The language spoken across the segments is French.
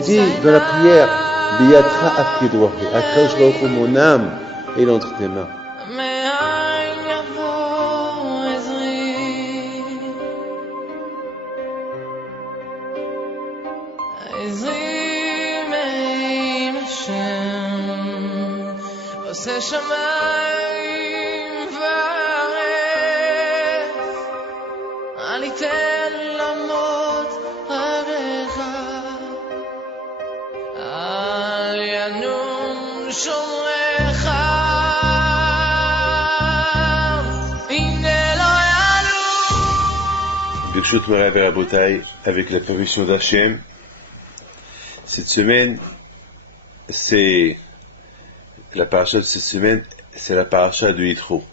dit dans la prière, Biyatra Afridwahi, Akadosh Baruch Hu, mon âme est entre tes mains. Birshut Moray Rabotai, avec la permission d'Hachem, cette semaine, c'est la paracha de cette semaine, c'est la paracha de Yitro.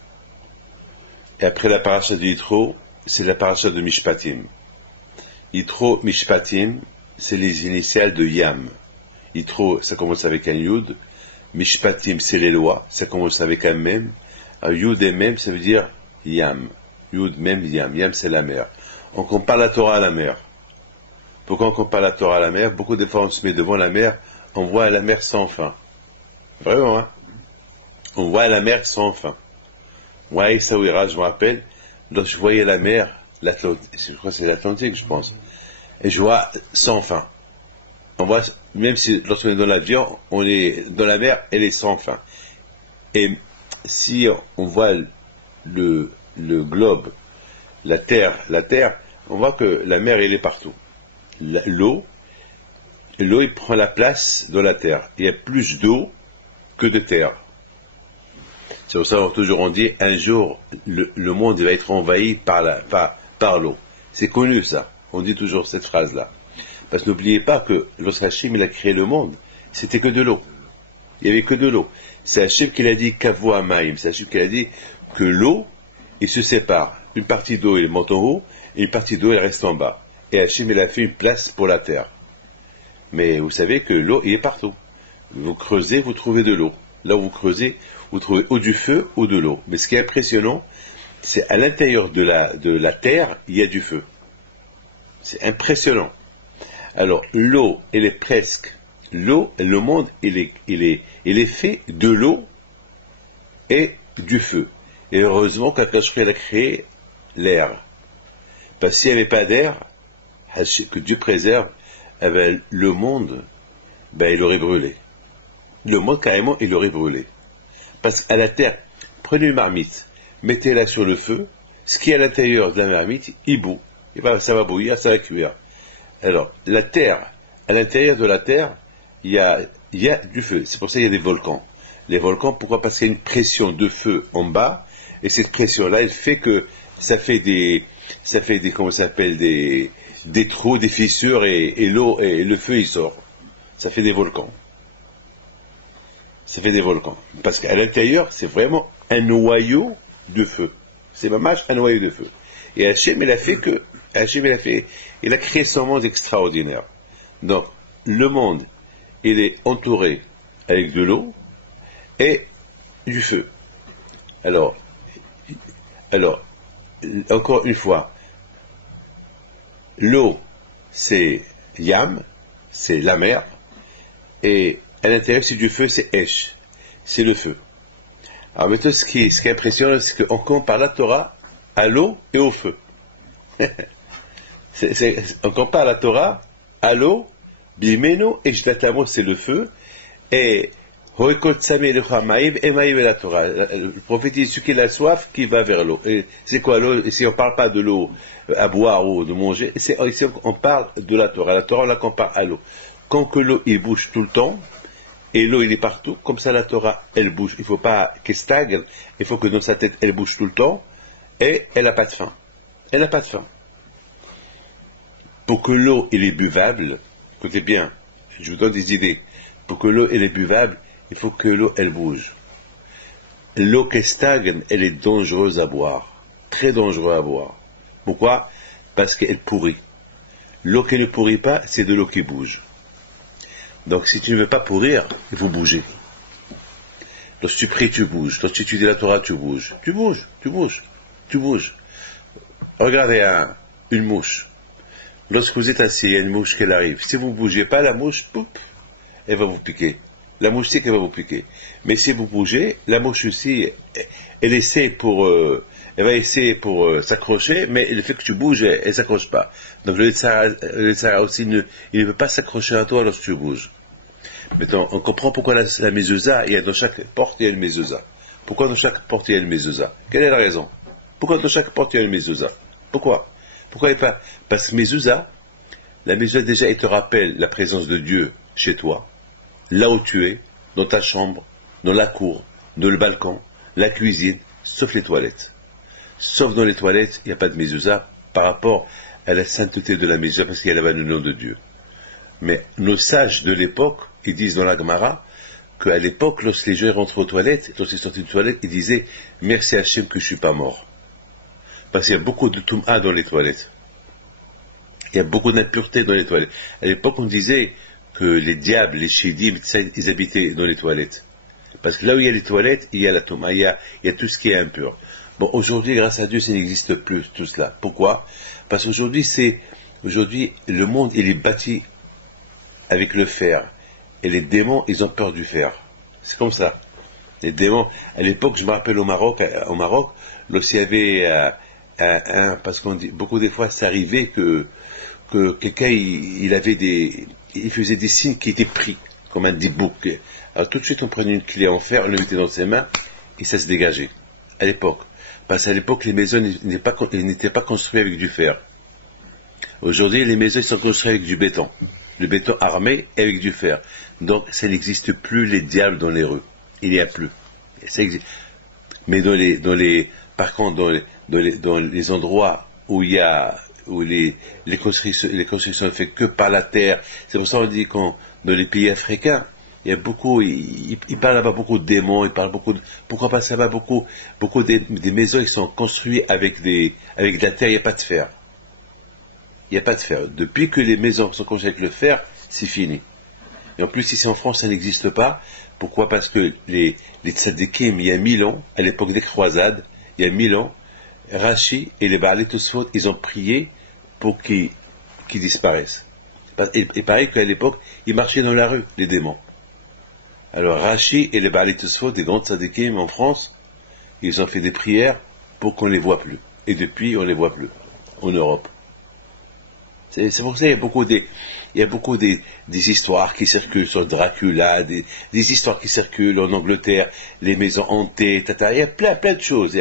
Et après la paracha de Yitro, c'est la paracha de Mishpatim. Yitro, Mishpatim, c'est les initiales de Yam. Yitro, ça commence avec un Yud. Mishpatim, c'est les lois, ça commence avec un Mem. Un Yud et Mem, ça veut dire Yam. Yud, Mem, Yam. Yam, c'est la mer. On compare la Torah à la mer. Pourquoi on compare la Torah à la mer? Beaucoup de fois, on se met devant la mer, on voit la mer sans fin. Vraiment, hein? On voit la mer sans fin. Moi, Essaouira, je me rappelle, lorsque je voyais la mer, je crois que c'est l'Atlantique, je pense, et je vois sans fin. On voit, même si lorsqu'on est dans l'avion, on est dans la mer, elle est sans fin. Et si on voit le globe, la terre, on voit que la mer, elle est partout. L'eau, il prend la place de la terre. Il y a plus d'eau que de terre. C'est pour ça qu'on toujours dit, un jour, le monde va être envahi par l'eau. C'est connu ça. On dit toujours cette phrase-là. Parce que n'oubliez pas que lorsque Hachem il a créé le monde, c'était que de l'eau. Il n'y avait que de l'eau. C'est Hachem qui l'a dit Kavo Amaim. C'est Hachem qui a dit que l'eau, il se sépare. Une partie d'eau, elle monte en haut, et une partie d'eau, elle reste en bas. Et Hachem, il a fait une place pour la terre. Mais vous savez que l'eau, il est partout. Vous creusez, vous trouvez de l'eau. Là où vous creusez, vous trouvez ou du feu ou de l'eau. Mais ce qui est impressionnant, c'est à l'intérieur de la terre, il y a du feu. C'est impressionnant. Alors, l'eau, elle est presque... L'eau, le monde, il est fait de l'eau et du feu. Et heureusement qu'Akadosh Baruch Hu a créé l'air. Parce que s'il n'y avait pas d'air, que Dieu préserve, eh ben, le monde, ben, il aurait brûlé. Le monde, carrément, il aurait brûlé. Parce qu'à la terre, prenez une marmite, mettez-la sur le feu, ce qui est à l'intérieur de la marmite, il bout. Ça va bouillir, ça va cuire. Alors, la terre, à l'intérieur de la terre, il y a du feu. C'est pour ça qu'il y a des volcans. Les volcans, pourquoi? Parce qu'il y a une pression de feu en bas, et cette pression-là, elle fait que ça fait des comment ça s'appelle, des trous, des fissures, et l'eau, et le feu, il sort. Ça fait des volcans. Ça fait des volcans. Parce qu'à l'intérieur, c'est vraiment un noyau de feu. C'est mamage un noyau de feu. Et Hachem, il a créé son monde extraordinaire. Donc, le monde, il est entouré avec de l'eau et du feu. Alors, encore une fois, l'eau, c'est Yam, c'est la mer, et à l'intérieur, c'est du feu, c'est Esh, c'est le feu. Alors maintenant, ce qui est impressionnant, c'est qu'on compare la Torah à l'eau et au feu. On compare la Torah à l'eau, Bimeno et Jdatamo, c'est le feu, et Hoekot Samé le Chamaïv et Maïv et la Torah. Le prophète dit celui qui a la soif qui va vers l'eau. Et c'est quoi l'eau? Ici on ne parle pas de l'eau à boire ou de manger, ici on parle de la Torah. La Torah on la compare à l'eau. Quand que l'eau il bouge tout le temps, et l'eau il est partout, comme ça la Torah elle bouge. Il ne faut pas qu'elle stagne, il faut que dans sa tête elle bouge tout le temps, et elle n'a pas de fin. Elle n'a pas de fin. Pour que l'eau elle est buvable, écoutez bien, je vous donne des idées. Pour que l'eau elle est buvable, il faut que l'eau elle bouge. L'eau qui stagne, elle est dangereuse à boire, très dangereuse à boire. Pourquoi? Parce qu'elle pourrit. L'eau qui ne pourrit pas, c'est de l'eau qui bouge. Donc si tu ne veux pas pourrir, il faut bouger. Lorsque tu pries, tu bouges. Lorsque tu étudies la Torah, tu bouges. Tu bouges. Regardez une mouche. Lorsque vous êtes assis, il y a une mouche qui arrive. Si vous ne bougez pas, la mouche, poup, elle va vous piquer. La mouche sait qu'elle va vous piquer. Mais si vous bougez, la mouche aussi, elle essaie elle va essayer pour s'accrocher, mais le fait que tu bouges, elle s'accroche pas. Donc le Yetzirah aussi, il ne veut pas s'accrocher à toi lorsque tu bouges. Maintenant, on comprend pourquoi la mezouza, il y a dans chaque porte, il y a une mezouza. Pourquoi dans chaque porte, il y a une mezouza? Quelle est la raison? Pourquoi dans chaque porte, il y a une mezouza? Pourquoi? Pourquoi il n'y a pas? Parce que mezouza, la mezouza déjà, elle te rappelle la présence de Dieu chez toi, là où tu es, dans ta chambre, dans la cour, dans le balcon, la cuisine, sauf les toilettes. Sauf dans les toilettes, il n'y a pas de mezouza par rapport à la sainteté de la mezouza, parce qu'il y a là-bas le nom de Dieu. Mais nos sages de l'époque, ils disent dans la Gemara, qu'à l'époque, lorsque les gens rentrent aux toilettes, lorsqu'ils sortent d'une toilette, ils disaient « Merci Hachem que je ne suis pas mort ». Parce qu'il y a beaucoup de toum'a dans les toilettes. Il y a beaucoup d'impureté dans les toilettes. À l'époque, on disait que les diables, les chédim, ils habitaient dans les toilettes. Parce que là où il y a les toilettes, il y a la toum'a, il y a tout ce qui est impur. Bon, aujourd'hui, grâce à Dieu, ça n'existe plus, tout cela. Pourquoi? Parce qu'aujourd'hui, le monde, il est bâti avec le fer. Et les démons, ils ont peur du fer. C'est comme ça. Les démons, à l'époque, je me rappelle au Maroc, lorsqu'il y avait parce qu'on dit, beaucoup des fois, ça arrivait que quelqu'un, il faisait des signes qui étaient pris, comme un dibouk. Alors tout de suite, on prenait une clé en fer, on le mettait dans ses mains, et ça se dégageait. À l'époque. Parce qu'à l'époque, les maisons n'étaient pas construites avec du fer. Aujourd'hui, les maisons sont construites avec du béton. Le béton armé et avec du fer. Donc, ça n'existe plus les diables dans les rues. Il n'y a plus. Ça existe. Mais par contre, dans les endroits où les constructions ne faites que par la terre, c'est pour ça qu'on dit dans les pays africains, il y a beaucoup, ils parlent là-bas beaucoup de démons, ils parlent beaucoup pourquoi pas ça va beaucoup des maisons qui sont construites avec de la terre, il n'y a pas de fer. Il n'y a pas de fer. Depuis que les maisons sont construites avec le fer, c'est fini. Et en plus, ici en France, ça n'existe pas. Pourquoi? Parce que les tzadikim, il y a 1000 ans, à l'époque des croisades, il y a 1000 ans, Rashi et les Baalei Tosfot, ils ont prié pour qu'ils disparaissent. Et pareil qu'à l'époque, ils marchaient dans la rue, les démons. Alors Rashi et les Baalei Tosfot, des grands tzadikim en France, ils ont fait des prières pour qu'on ne les voit plus. Et depuis, on ne les voit plus, en Europe. C'est pour ça qu'il y a beaucoup des histoires qui circulent sur Dracula, des histoires qui circulent en Angleterre, les maisons hantées, il y a plein de choses.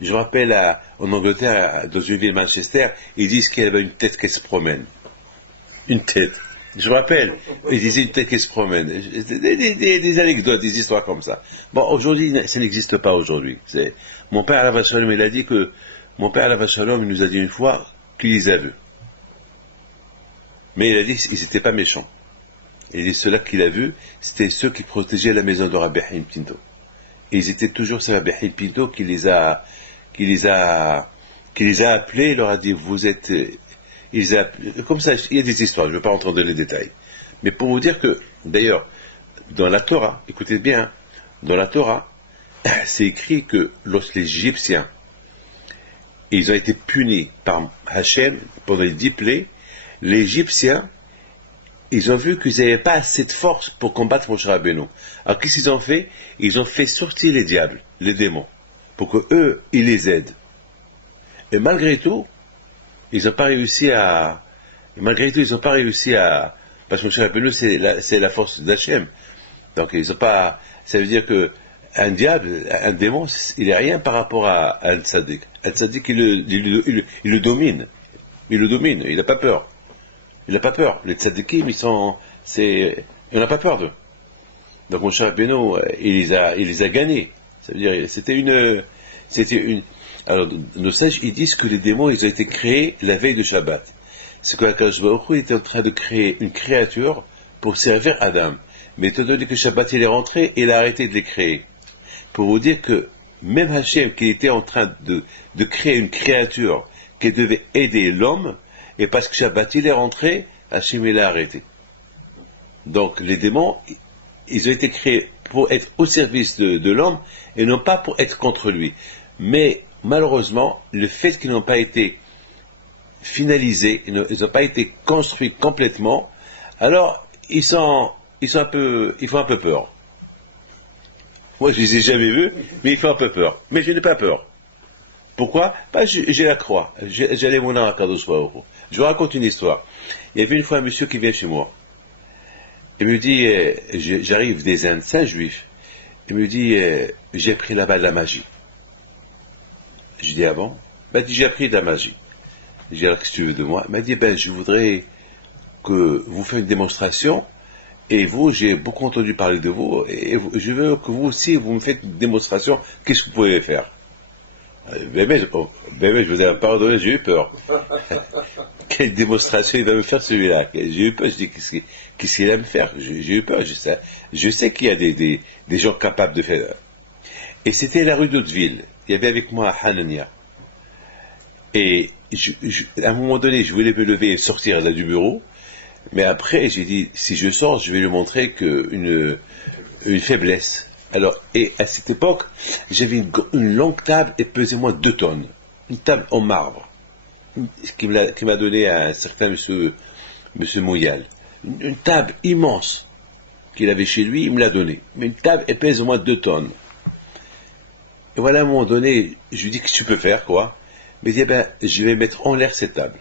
Je me rappelle en Angleterre, dans une ville Manchester, ils disent qu'il y avait une tête qui se promène. Une tête. Je me rappelle, ils disaient une tête qui se promène. Des anecdotes, des histoires comme ça. Bon, aujourd'hui, ça n'existe pas aujourd'hui. Mon père Alav Shalom, il nous a dit une fois qu'il les a vus. Mais il a dit qu'ils n'étaient pas méchants. Et ceux-là qu'il a vus, c'était ceux qui protégeaient la maison de Rabbi Haïm Pinto. Et ils étaient toujours, c'est Rabbi Haïm Pinto qui les a appelés, il leur a dit, comme ça, il y a des histoires, je ne vais pas rentrer dans les détails. Mais pour vous dire que, d'ailleurs, dans la Torah, écoutez bien, dans la Torah, c'est écrit que lorsque les Égyptiens, ils ont été punis par Hachem pendant les 10 plaies, les Égyptiens, ils ont vu qu'ils n'avaient pas assez de force pour combattre Moshe Rabbeinu. Alors qu'est-ce qu'ils ont fait? Ils ont fait sortir les diables, les démons, pour que eux, ils les aident. Et malgré tout, ils n'ont pas réussi à... Parce que Moshe Rabbeinu, c'est la force d'Hachem. Donc ils n'ont pas... Ça veut dire que un diable, un démon, il n'est rien par rapport à un tzaddik. Un tzaddik, il le domine. Il le domine, il n'a pas peur. Il n'a pas peur. Les tzadikim, on n'a pas peur d'eux. Donc Moshe Rabbeinu, il les a gagnés. Ça veut dire, c'était une. Alors, nos sages, ils disent que les démons, ils ont été créés la veille de Shabbat. C'est que Akadosh Baruch Hu était en train de créer une créature pour servir Adam. Mais étant donné que Shabbat il est rentré, il a arrêté de les créer. Pour vous dire que même Hachem, qui était en train de créer une créature qui devait aider l'homme, et parce que Shabbat il est rentré, Hachem il a arrêté. Donc les démons, ils ont été créés pour être au service de l'homme, et non pas pour être contre lui. Mais malheureusement, le fait qu'ils n'ont pas été finalisés, ils n'ont pas été construits complètement, alors ils font un peu peur. Moi, je les ai jamais vus, mais ils font un peu peur. Mais je n'ai pas peur. Pourquoi? J'ai la croix. J'ai mon âme à Kadosh Baruch Hu. Je vous raconte une histoire. Il y avait une fois un monsieur qui vient chez moi. Il me dit, j'arrive des Indes, c'est un juif. Il me dit, j'ai appris là-bas de la magie. Je dis, ah bon? Il m'a dit, j'ai appris de la magie. Je dis, alors qu'est-ce que tu veux de moi? Il m'a dit, je voudrais que vous fassiez une démonstration. Et vous, j'ai beaucoup entendu parler de vous, et je veux que vous aussi, vous me faites une démonstration, qu'est-ce que vous pouvez faire? Bébé, je vous ai pardonné, j'ai eu peur. Quelle démonstration il va me faire celui-là? J'ai eu peur, je dis, qu'est-ce qu'il va me faire? J'ai eu peur, je sais qu'il y a des gens capables de faire. Et c'était la rue d'Hauteville, il y avait avec moi Hanania. Et à un moment donné, je voulais me lever et sortir là du bureau. Mais après, j'ai dit, si je sors, je vais lui montrer une faiblesse. Alors, et à cette époque, j'avais une longue table et pesait moins 2 tonnes. Une table en marbre, qui m'a donné à un certain monsieur Mouyal. Une table immense qu'il avait chez lui, il me l'a donnée. Mais une table, elle pèse au moins 2 tonnes. Et voilà, à un moment donné, je lui dis, qu'est-ce que tu peux faire, quoi? Il me dit, je vais mettre en l'air cette table.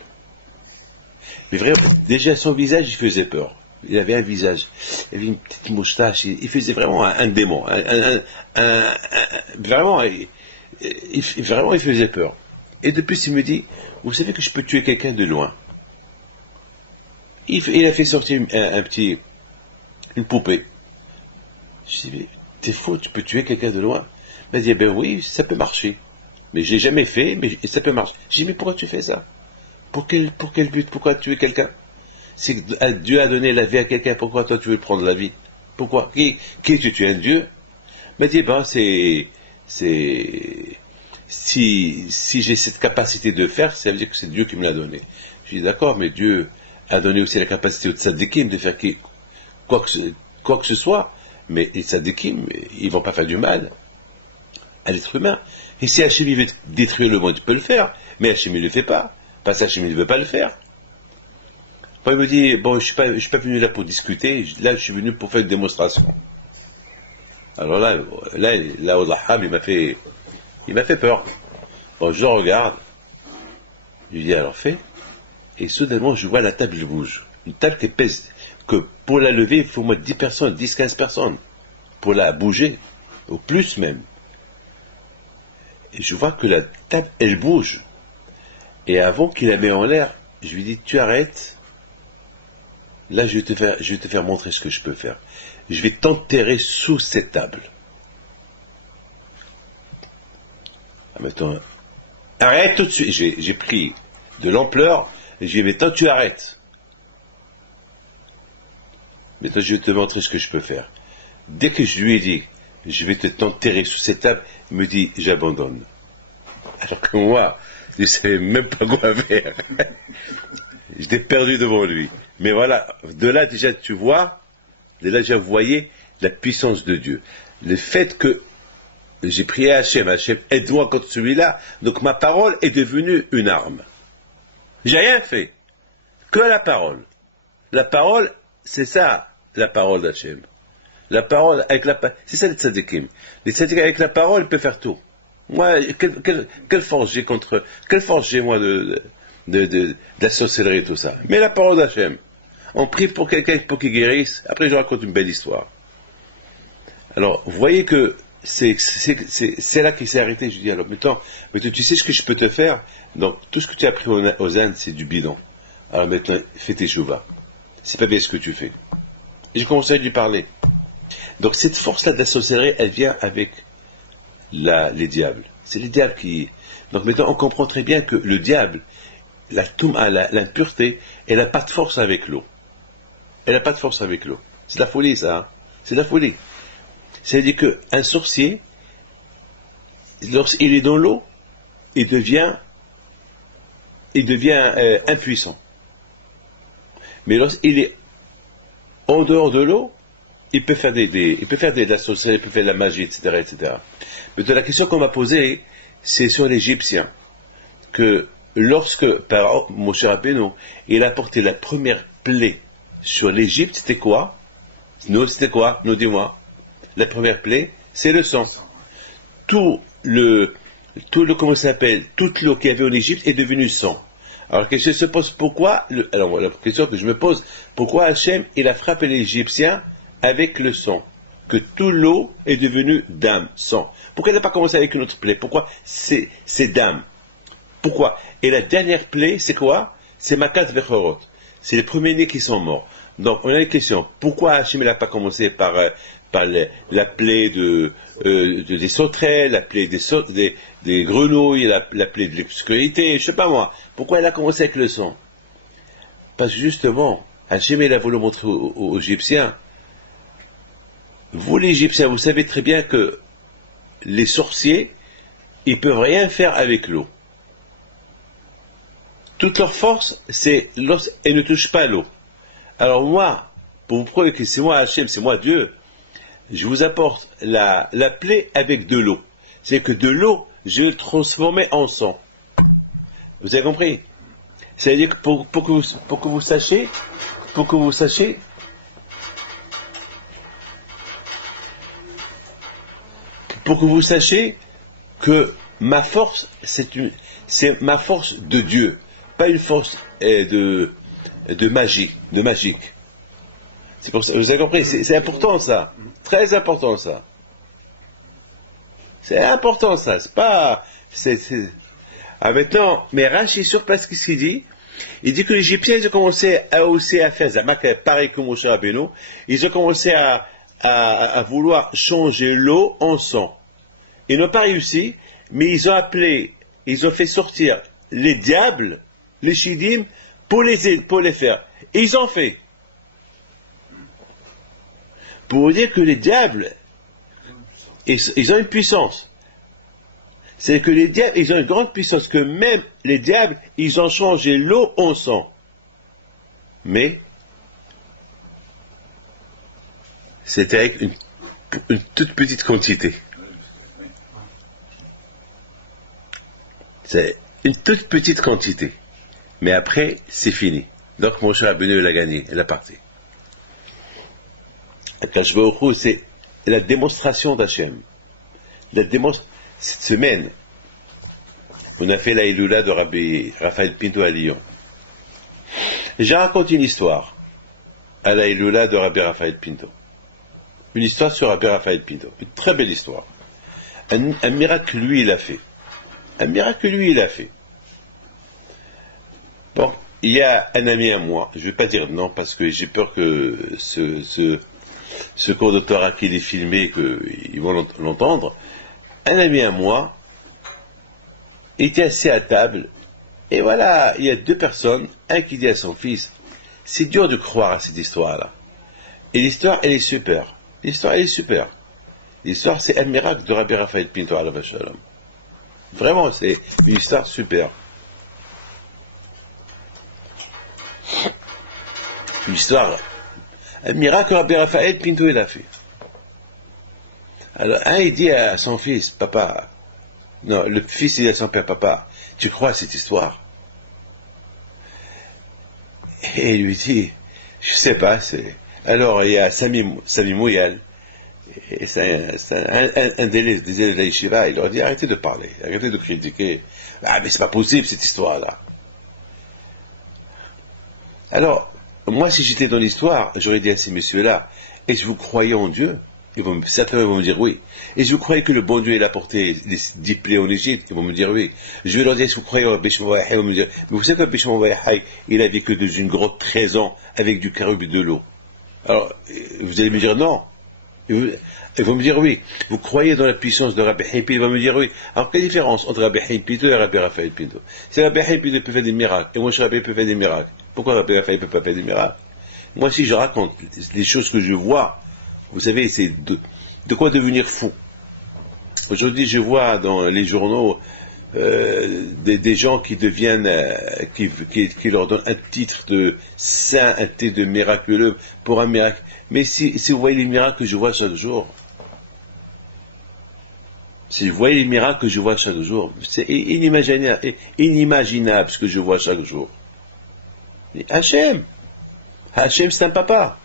Mais vraiment, déjà son visage, il faisait peur. Il avait un visage, il avait une petite moustache, il faisait vraiment un démon. Vraiment, il faisait peur. Et de plus, il me dit, vous savez que je peux tuer quelqu'un de loin. Il a fait sortir une poupée. Je dis, mais t'es fou, tu peux tuer quelqu'un de loin? Il m'a dit, oui, ça peut marcher. Mais je l'ai jamais fait, mais ça peut marcher. Je dis, mais pourquoi tu fais ça? Pour quel but? Pourquoi tuer quelqu'un? Si Dieu a donné la vie à quelqu'un, pourquoi toi tu veux prendre la vie? Pourquoi? Qui tu es un Dieu? Il m'a dit, si j'ai cette capacité de faire, ça veut dire que c'est Dieu qui me l'a donné. Je dis, d'accord, mais Dieu a donné aussi la capacité aux tzadikim de faire quoi que ce soit, mais les tzadikim, ils vont pas faire du mal à l'être humain. Et si Hachem veut détruire le monde, il peut le faire, mais Hachem ne le fait pas. Parce que Hachem ne veut pas le faire. Après, il me dit, bon, je suis pas venu là pour discuter, là, je suis venu pour faire une démonstration. Alors là, Ollaham, il m'a fait peur. Bon, je le regarde, je lui dis, alors fais. Et soudainement, je vois la table, elle bouge. Une table qui pèse, que pour la lever, il faut au moins 10 personnes, 10, 15 personnes. Pour la bouger, au plus même. Et je vois que la table, elle bouge. Et avant qu'il la mette en l'air, je lui dis, tu arrêtes. Là, je vais te faire montrer ce que je peux faire. Je vais t'enterrer sous cette table. Ah, maintenant, arrête tout de suite. J'ai pris de l'ampleur, et je lui ai dit, maintenant tu arrêtes. Maintenant, je vais te montrer ce que je peux faire. Dès que je lui ai dit, je vais t'enterrer sous cette table, il me dit, j'abandonne. Alors que moi, je ne savais même pas quoi faire. J'étais perdu devant lui. Mais voilà, de là déjà vous voyez la puissance de Dieu. Le fait que j'ai prié à Hachem, aide-moi contre celui-là, donc ma parole est devenue une arme. J'ai rien fait, que la parole. La parole, c'est ça, la parole d'Hachem. La parole, c'est ça les tzadikim. Les tzadikim avec la parole, ils peuvent faire tout. Moi, quelle force j'ai moi de la sorcellerie et tout ça. Mais la parole d'Hachem. On prie pour quelqu'un pour qu'il guérisse. Après, je raconte une belle histoire. Alors, vous voyez que c'est là qu'il s'est arrêté. Je dis, alors, maintenant, tu sais ce que je peux te faire? Donc, tout ce que tu as appris aux Indes, c'est du bidon. Alors maintenant, fais tes chouvas. C'est pas bien ce que tu fais. Et j'ai commencé à lui parler. Donc, cette force-là de la sorcellerie, elle vient avec les diables. C'est les diables qui... Donc maintenant, on comprend très bien que le diable, la touma, l'impureté, elle n'a pas de force avec l'eau. Elle n'a pas de force avec l'eau. C'est de la folie, ça. Hein? C'est de la folie. C'est-à-dire qu'un sorcier, lorsqu'il est dans l'eau, il devient impuissant. Mais lorsqu'il est en dehors de l'eau, il peut faire de la sorcellerie, il peut faire de la magie, etc., etc. Mais de la question qu'on m'a posée, c'est sur l'Égyptien. Que lorsque par Moshe Rabbeinu, il a porté la première plaie sur l'Égypte, c'était quoi? C'était quoi? Nous, dis-moi. La première plaie, c'est le sang. Tout le, comment ça s'appelle, toute l'eau qu'il y avait en Égypte est devenue sang. Alors, la question se pose pourquoi, alors, la question que je me pose, pourquoi Hachem, il a frappé les Égyptiens avec le sang? Que toute l'eau est devenue dam, sang. Pourquoi il n'a pas commencé avec une autre plaie? Pourquoi c'est dam? Pourquoi? Et la dernière plaie, c'est quoi? C'est Makat Vechorot. C'est les premiers-nés qui sont morts. Donc, on a une question. Pourquoi Hachem n'a pas commencé par la plaie des sauterelles, la plaie des grenouilles, la plaie de l'obscurité, je sais pas moi. Pourquoi il a commencé avec le sang? Parce que justement, Hachem il a voulu montrer aux Égyptiens. Vous les Égyptiens, vous savez très bien que les sorciers, ils peuvent rien faire avec l'eau. Toute leur force, c'est l'eau, et ne touche pas l'eau. Alors moi, pour vous prouver que c'est moi Hachem, c'est moi Dieu, je vous apporte la plaie avec de l'eau. C'est que de l'eau, je vais le transformer en sang. Vous avez compris? C'est-à-dire que pour que vous sachiez que ma force, c'est ma force de Dieu, pas une force de magique. C'est pour ça, vous avez compris, c'est important ça, très important ça. C'est important ça, c'est pas... Ah maintenant, mais Rashi sur place, qu'est-ce qu'il dit? Il dit que les Égyptiens, ils ont commencé à faire Zamak, pareil que Moshe Rabbeinu, ils ont commencé à vouloir changer l'eau en sang. Ils n'ont pas réussi, mais ils ont fait sortir les diables, les Shidim, pour les faire. Et ils ont fait. Pour vous dire que les diables, ils ont une puissance. C'est que les diables, ils ont une grande puissance, que même les diables, ils ont changé l'eau en sang. Mais, c'était avec une toute petite quantité. C'est une toute petite quantité. Mais après, c'est fini. Donc, Moshe Rabbeinu, il a gagné, il a parti. Akash Baruch Hu, c'est la démonstration d'Hachem. Cette semaine, on a fait la Iloula de Rabbi Raphaël Pinto à Lyon. J'ai raconté une histoire à la Iloula de Rabbi Raphaël Pinto. Une histoire sur Rabbi Raphaël Pinto. Une très belle histoire. Un miracle, lui, il a fait. Un miracle, lui, il a fait. Bon, il y a un ami à moi, je ne vais pas dire non, parce que j'ai peur que ce cours de Torah qu'il est filmé, qu'ils vont l'entendre. Un ami à moi était assis à table, et voilà, il y a deux personnes, un qui dit à son fils, c'est dur de croire à cette histoire-là. Et l'histoire, elle est super. L'histoire, elle est super. L'histoire, c'est un miracle de Rabbi Raphaël Pinto à la Shalom. Vraiment, c'est une histoire super. Une histoire, un miracle que Rabbi Raphaël Pinto il a fait. Alors, un, il dit à son fils, papa, non, le fils il dit à son père, papa, tu crois à cette histoire? Et il lui dit, je sais pas, c'est... Alors, il y a Sami Mouyal, et c'est un des élèves de la Yeshiva, il leur dit, arrêtez de parler, arrêtez de critiquer. Ah, mais c'est pas possible, cette histoire-là. Alors, moi, si j'étais dans l'histoire, j'aurais dit à ces messieurs-là, est-ce que vous croyez en Dieu? Certains vont me dire oui. Et je vous croyez que le bon Dieu il a porté les 10 plaies en Égypte? Ils vont me dire oui. Je vais leur dire, est-ce que vous croyez au Bishmon Vayahai? Ils vont me dire, mais vous savez que Bishmon Vayahai, il a vécu dans une grotte 13 ans avec du caroube et de l'eau. Alors, vous allez me dire non. Ils vont me dire oui. Vous croyez dans la puissance de Rabbi Haïm Pinto? Ils vont me dire oui. Alors, quelle différence entre Rabbi Haïm Pinto et Rabbi Raphaël Pinto? Si Rabbi Haïm Pinto peut faire des miracles, et moi Rabbi peut faire des miracles, pourquoi Rabbi Raphaël ne peut pas faire des miracles? Moi, si je raconte les choses que je vois, vous savez, c'est de quoi devenir fou. Aujourd'hui, je vois dans les journaux des gens qui deviennent, qui leur donnent un titre de saint, un titre de miraculeux pour un miracle. Mais si vous voyez les miracles que je vois chaque jour, Si vous voyez les miracles que je vois chaque jour, c'est inimaginable ce que je vois chaque jour. Hachem, c'est un papa.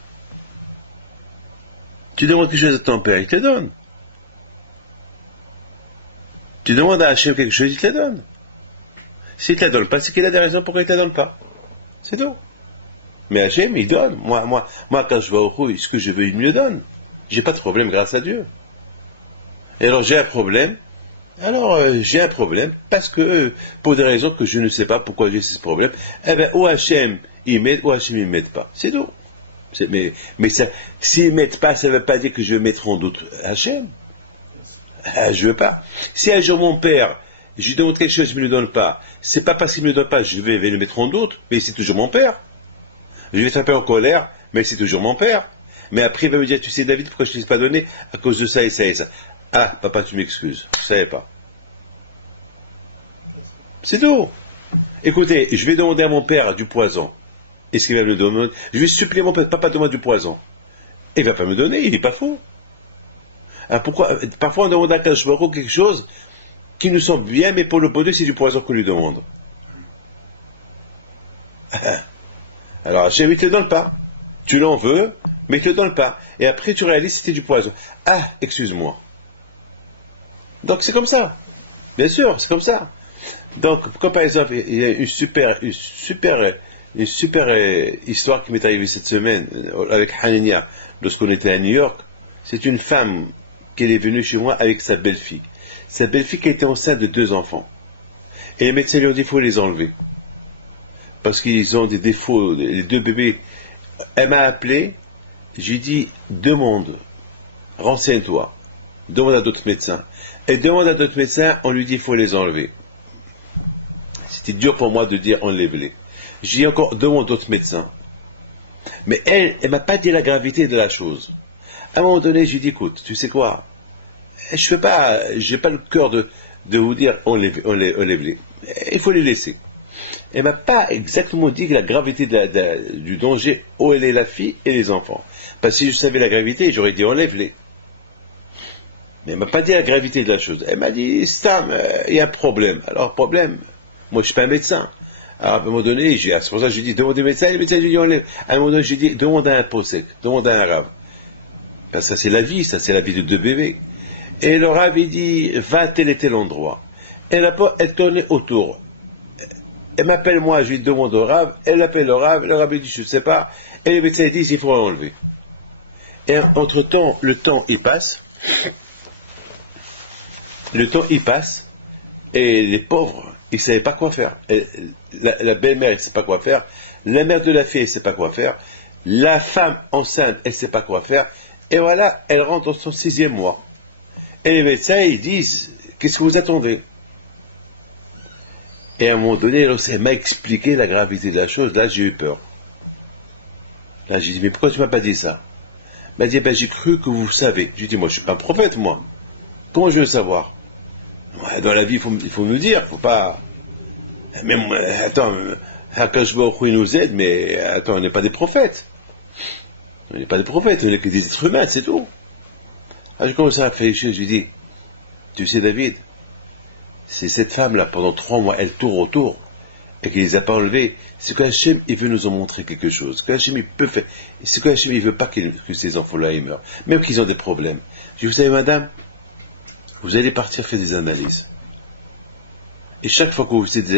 Tu demandes quelque chose à ton père, il te le donne. Tu demandes à Hachem quelque chose, il te le donne. S'il ne te la donne pas, c'est qu'il a des raisons pourquoi il ne te la donne pas. C'est tout. Mais Hachem, il donne. Moi, quand je vais au rouille, ce que je veux, il me le donne. J'ai pas de problème grâce à Dieu. Et alors j'ai un problème. J'ai un problème parce que, pour des raisons que je ne sais pas pourquoi j'ai ce problème, eh bien, ou Hachem, il m'aide, ou Hachem, il m'aide pas. C'est tout. Mais ça, s'il ne m'aide pas, ça ne veut pas dire que je vais mettre en doute Hachem. Je veux pas. Si un jour mon père, je lui demande quelque chose, il ne me le donne pas, c'est pas parce qu'il ne me le donne pas, je vais le mettre en doute, mais c'est toujours mon père. Je vais être un peu en colère, mais c'est toujours mon père. Mais après, il va me dire, tu sais, David, pourquoi je ne t'ai pas donné? À cause de ça et ça et ça. Ah, papa, tu m'excuses. Je ne savais pas. C'est tout. Écoutez, je vais demander à mon père du poison. Est-ce qu'il va me le donner? Je vais supplier mon père, papa, donne-moi du poison. Il ne va pas me donner, il n'est pas fou. Alors pourquoi? Parfois, on demande à Kadosh Baruch Hu quelque chose qui nous semble bien, mais pour le bonheur, c'est du poison qu'on lui demande. Alors, Hachem, il ne te le donne pas. Tu l'en veux, mais il ne te le donne pas. Et après, tu réalises que c'était du poison. Ah, excuse-moi. Donc, c'est comme ça. Bien sûr, c'est comme ça. Donc, comme par exemple, il y a une super histoire qui m'est arrivée cette semaine avec Hanania, lorsqu'on était à New York. C'est une femme qui est venue chez moi avec sa belle-fille. Sa belle-fille qui était enceinte de 2 enfants. Et les médecins lui ont dit qu'il faut les enlever. Parce qu'ils ont des défauts, les 2 bébés. Elle m'a appelé, j'ai dit, demande, renseigne-toi, demande à d'autres médecins. Et demande à d'autres médecins, on lui dit qu'il faut les enlever. C'était dur pour moi de dire enlève-les. J'ai dit encore, demande d'autres médecins. Mais elle m'a pas dit la gravité de la chose. À un moment donné, j'ai dit, écoute, tu sais quoi, j'ai pas le cœur de vous dire enlève-les. Il faut les laisser. Elle m'a pas exactement dit que la gravité du danger, où elle est la fille et les enfants. Parce que si je savais la gravité, j'aurais dit enlève-les. Mais elle m'a pas dit la gravité de la chose. Elle m'a dit, Stam, il y a un problème. Alors, problème, moi je suis pas un médecin. Alors, à un moment donné, c'est pour ça que j'ai dit, demande au médecin, et le médecin, je lui dis, enlève. À un moment donné, j'ai dit, demande à un posek, demande à un rave. Parce que ça c'est la vie, ça c'est la vie de 2 bébés. Et le rave, il dit, va à tel et tel endroit. Et la peau, elle tournait autour. Elle m'appelle moi, je lui demande au rave, elle appelle le rave il dit, je ne sais pas. Et les médecins disent, il faut l'enlever. Et entre-temps, le temps, il passe. Et les pauvres, ils ne savaient pas quoi faire. La belle-mère, elle ne sait pas quoi faire. La mère de la fille, elle ne sait pas quoi faire. La femme enceinte, elle ne sait pas quoi faire. Et voilà, elle rentre dans son 6e mois. Et les médecins, ils disent, qu'est-ce que vous attendez? Et à un moment donné, elle m'a expliqué la gravité de la chose. Là, j'ai eu peur. Là, j'ai dit, mais pourquoi tu ne m'as pas dit ça? Elle m'a dit, ben, j'ai cru que vous savez. J'ai dit, moi, je ne suis pas un prophète, moi. Comment je veux savoir? Ouais, dans la vie, il faut nous dire, faut pas... Même, attends, Akash Baruch Hu nous aide, mais attends, on n'est pas des prophètes. On n'est pas des prophètes, on n'est que des êtres humains, c'est tout. Alors, j'ai commencé à réfléchir, j'ai dit, tu sais, David, c'est cette femme-là, pendant 3 mois, elle tourne autour, et qu'il les a pas enlevés. C'est qu'Hachem, il veut nous en montrer quelque chose. Qu'Hachem, il peut faire. C'est qu'Hachem, il veut pas que ces enfants-là, ils meurent. Même qu'ils ont des problèmes. Je dis, vous savez, madame, vous allez partir faire des analyses. Et chaque fois que vous faites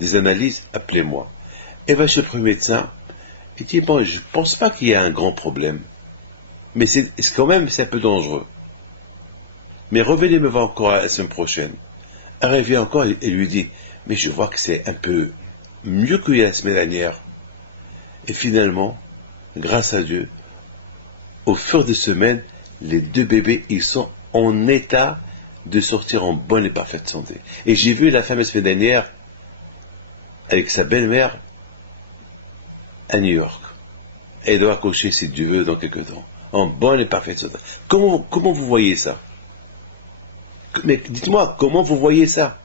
des analyses, appelez-moi. Et va chez le premier médecin, et dit, bon, je pense pas qu'il y ait un grand problème. Mais c'est quand même, c'est un peu dangereux. Mais revenez me voir encore la semaine prochaine. Elle revient encore et lui dit, mais je vois que c'est un peu mieux qu'il y a la semaine dernière. Et finalement, grâce à Dieu, au fur des semaines, les 2 bébés, ils sont en état de sortir en bonne et parfaite santé. Et j'ai vu la femme la semaine dernière avec sa belle-mère à New York. Elle doit accoucher, si Dieu veut, dans quelques temps. En bonne et parfaite santé. Comment vous voyez ça? Mais dites-moi, comment vous voyez ça?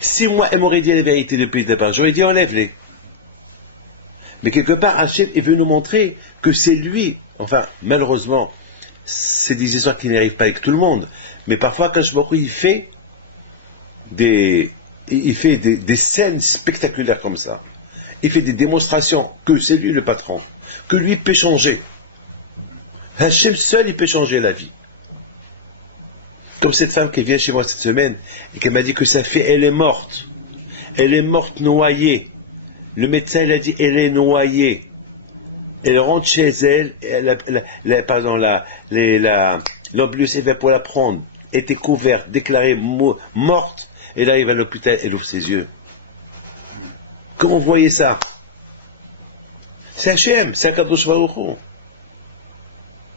Si moi, elle m'aurait dit la vérité depuis le départ, j'aurais dit enlève-les. Mais quelque part, Hachem, il veut nous montrer que c'est lui, enfin, malheureusement, c'est des histoires qui n'arrivent pas avec tout le monde. Mais parfois, quand je vois qu'il fait des scènes spectaculaires comme ça. Il fait des démonstrations que c'est lui le patron, que lui peut changer. Hachem seul, il peut changer la vie. Comme cette femme qui vient chez moi cette semaine et qui m'a dit que sa fille, elle est morte. Elle est morte noyée. Le médecin, il a dit, elle est noyée. Elle rentre chez elle, l'ambulance, elle va pour la prendre, était couverte, déclarée morte. Elle arrive à l'hôpital, elle ouvre ses yeux. Comment vous voyez ça? C'est Hachem, c'est Akadosh Baruch Hu.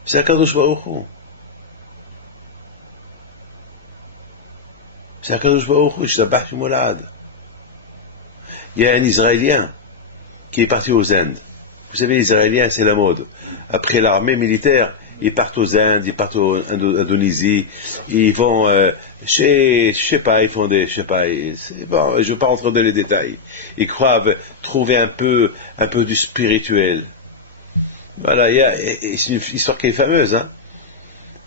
C'est Akadosh Baruch Hu. C'est Akadosh Baruch Hu, Shabbat Shemolad. Il y a un Israélien qui est parti aux Indes. Vous savez, les Israéliens, c'est la mode. Après l'armée militaire, ils partent aux Indes, ils partent en Indonésie, ils vont, je sais pas, ils font des, je sais pas, bon, je veux pas rentrer dans les détails. Ils croient trouver un peu du spirituel. Voilà, c'est une histoire qui est fameuse, hein.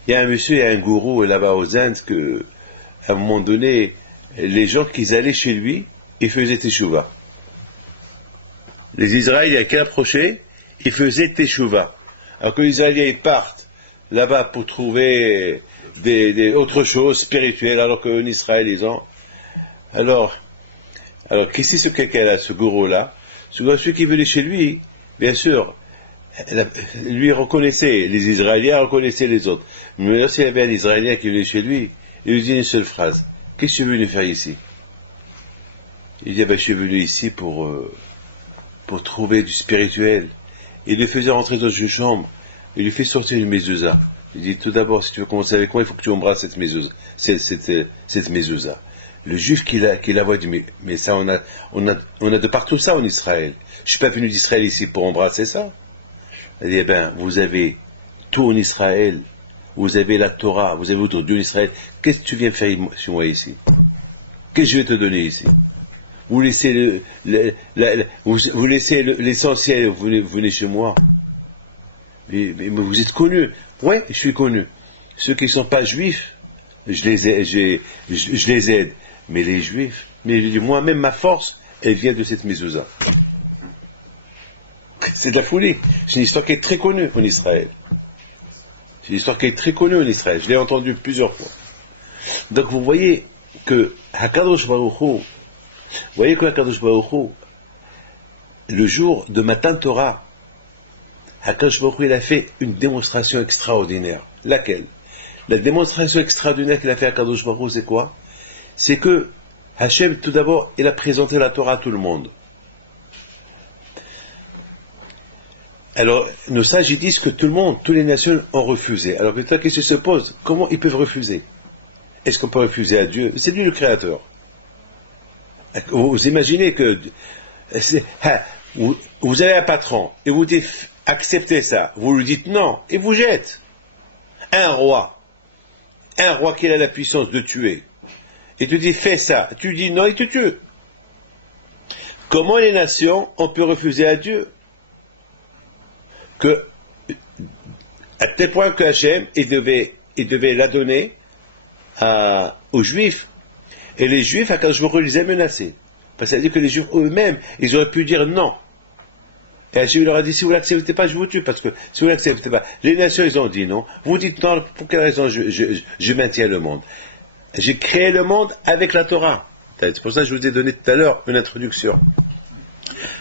Il y a un monsieur, il y a un gourou là-bas aux Indes que, à un moment donné, les gens qui allaient chez lui, ils faisaient teshuva. Les Israéliens qui approchaient, ils faisaient teshuva. Alors que les Israéliens ils partent là-bas pour trouver autre chose spirituelle, alors qu'en Israël ils ont. Alors qu'ici ce quelqu'un-là, ce gourou-là, celui qui venait chez lui, bien sûr, lui reconnaissait, les Israéliens reconnaissaient les autres. Mais s'il y avait un Israélien qui venait chez lui, il lui dit une seule phrase: qu'est-ce que tu es venu faire ici? Il dit: je suis venu ici pour trouver du spirituel. Il le faisait rentrer dans une chambre, il lui fait sortir une mezouza. Il dit: tout d'abord, si tu veux commencer avec moi, il faut que tu embrasses cette mezouza. Cette mezouza. Le juif qui la voit dit: mais ça, on a de partout ça en Israël. Je suis pas venu d'Israël ici pour embrasser ça. Il dit: vous avez tout en Israël, vous avez la Torah, vous avez votre Dieu en Israël. Qu'est-ce que tu viens faire chez moi ici? Qu'est-ce que je vais te donner ici? Vous laissez vous laissez l'essentiel, vous venez chez moi. Mais vous êtes connu. Ouais, je suis connu. Ceux qui ne sont pas juifs, je les aide. Mais les juifs, moi-même, ma force, elle vient de cette mezouza. C'est de la folie. C'est une histoire qui est très connue en Israël. C'est une histoire qui est très connue en Israël. Je l'ai entendue plusieurs fois. Donc vous voyez que Hakadosh Baruch Hu, le jour de Matan Torah, Hakadosh Baruch Hu, il a fait une démonstration extraordinaire. Laquelle? La démonstration extraordinaire qu'il a fait à Hakadosh Baruch Hu, c'est quoi? C'est que Hachem, tout d'abord, il a présenté la Torah à tout le monde. Alors, nos sages, ils disent que tout le monde, toutes les nations ont refusé. Alors, la question se pose: comment ils peuvent refuser? Est-ce qu'on peut refuser à Dieu? C'est lui le Créateur. Vous imaginez que vous avez un patron et vous dites acceptez ça, vous lui dites non et vous jette. Un roi qui a la puissance de tuer, et te dit fais ça, tu dis non, il te tue. Comment les nations on peut refuser à Dieu? Que à tel point que Hachem il devait la donner aux Juifs. Et les Juifs, à Akadosh Baruch Hu les a menacés. Parce que ça veut dire que les Juifs eux-mêmes, ils auraient pu dire non. Et Hachem leur a dit: si vous ne l'acceptez pas, je vous tue. Parce que si vous ne l'acceptez pas, les nations, ils ont dit non. Vous dites non, pour quelle raison je maintiens le monde? J'ai créé le monde avec la Torah. C'est pour ça que je vous ai donné tout à l'heure une introduction.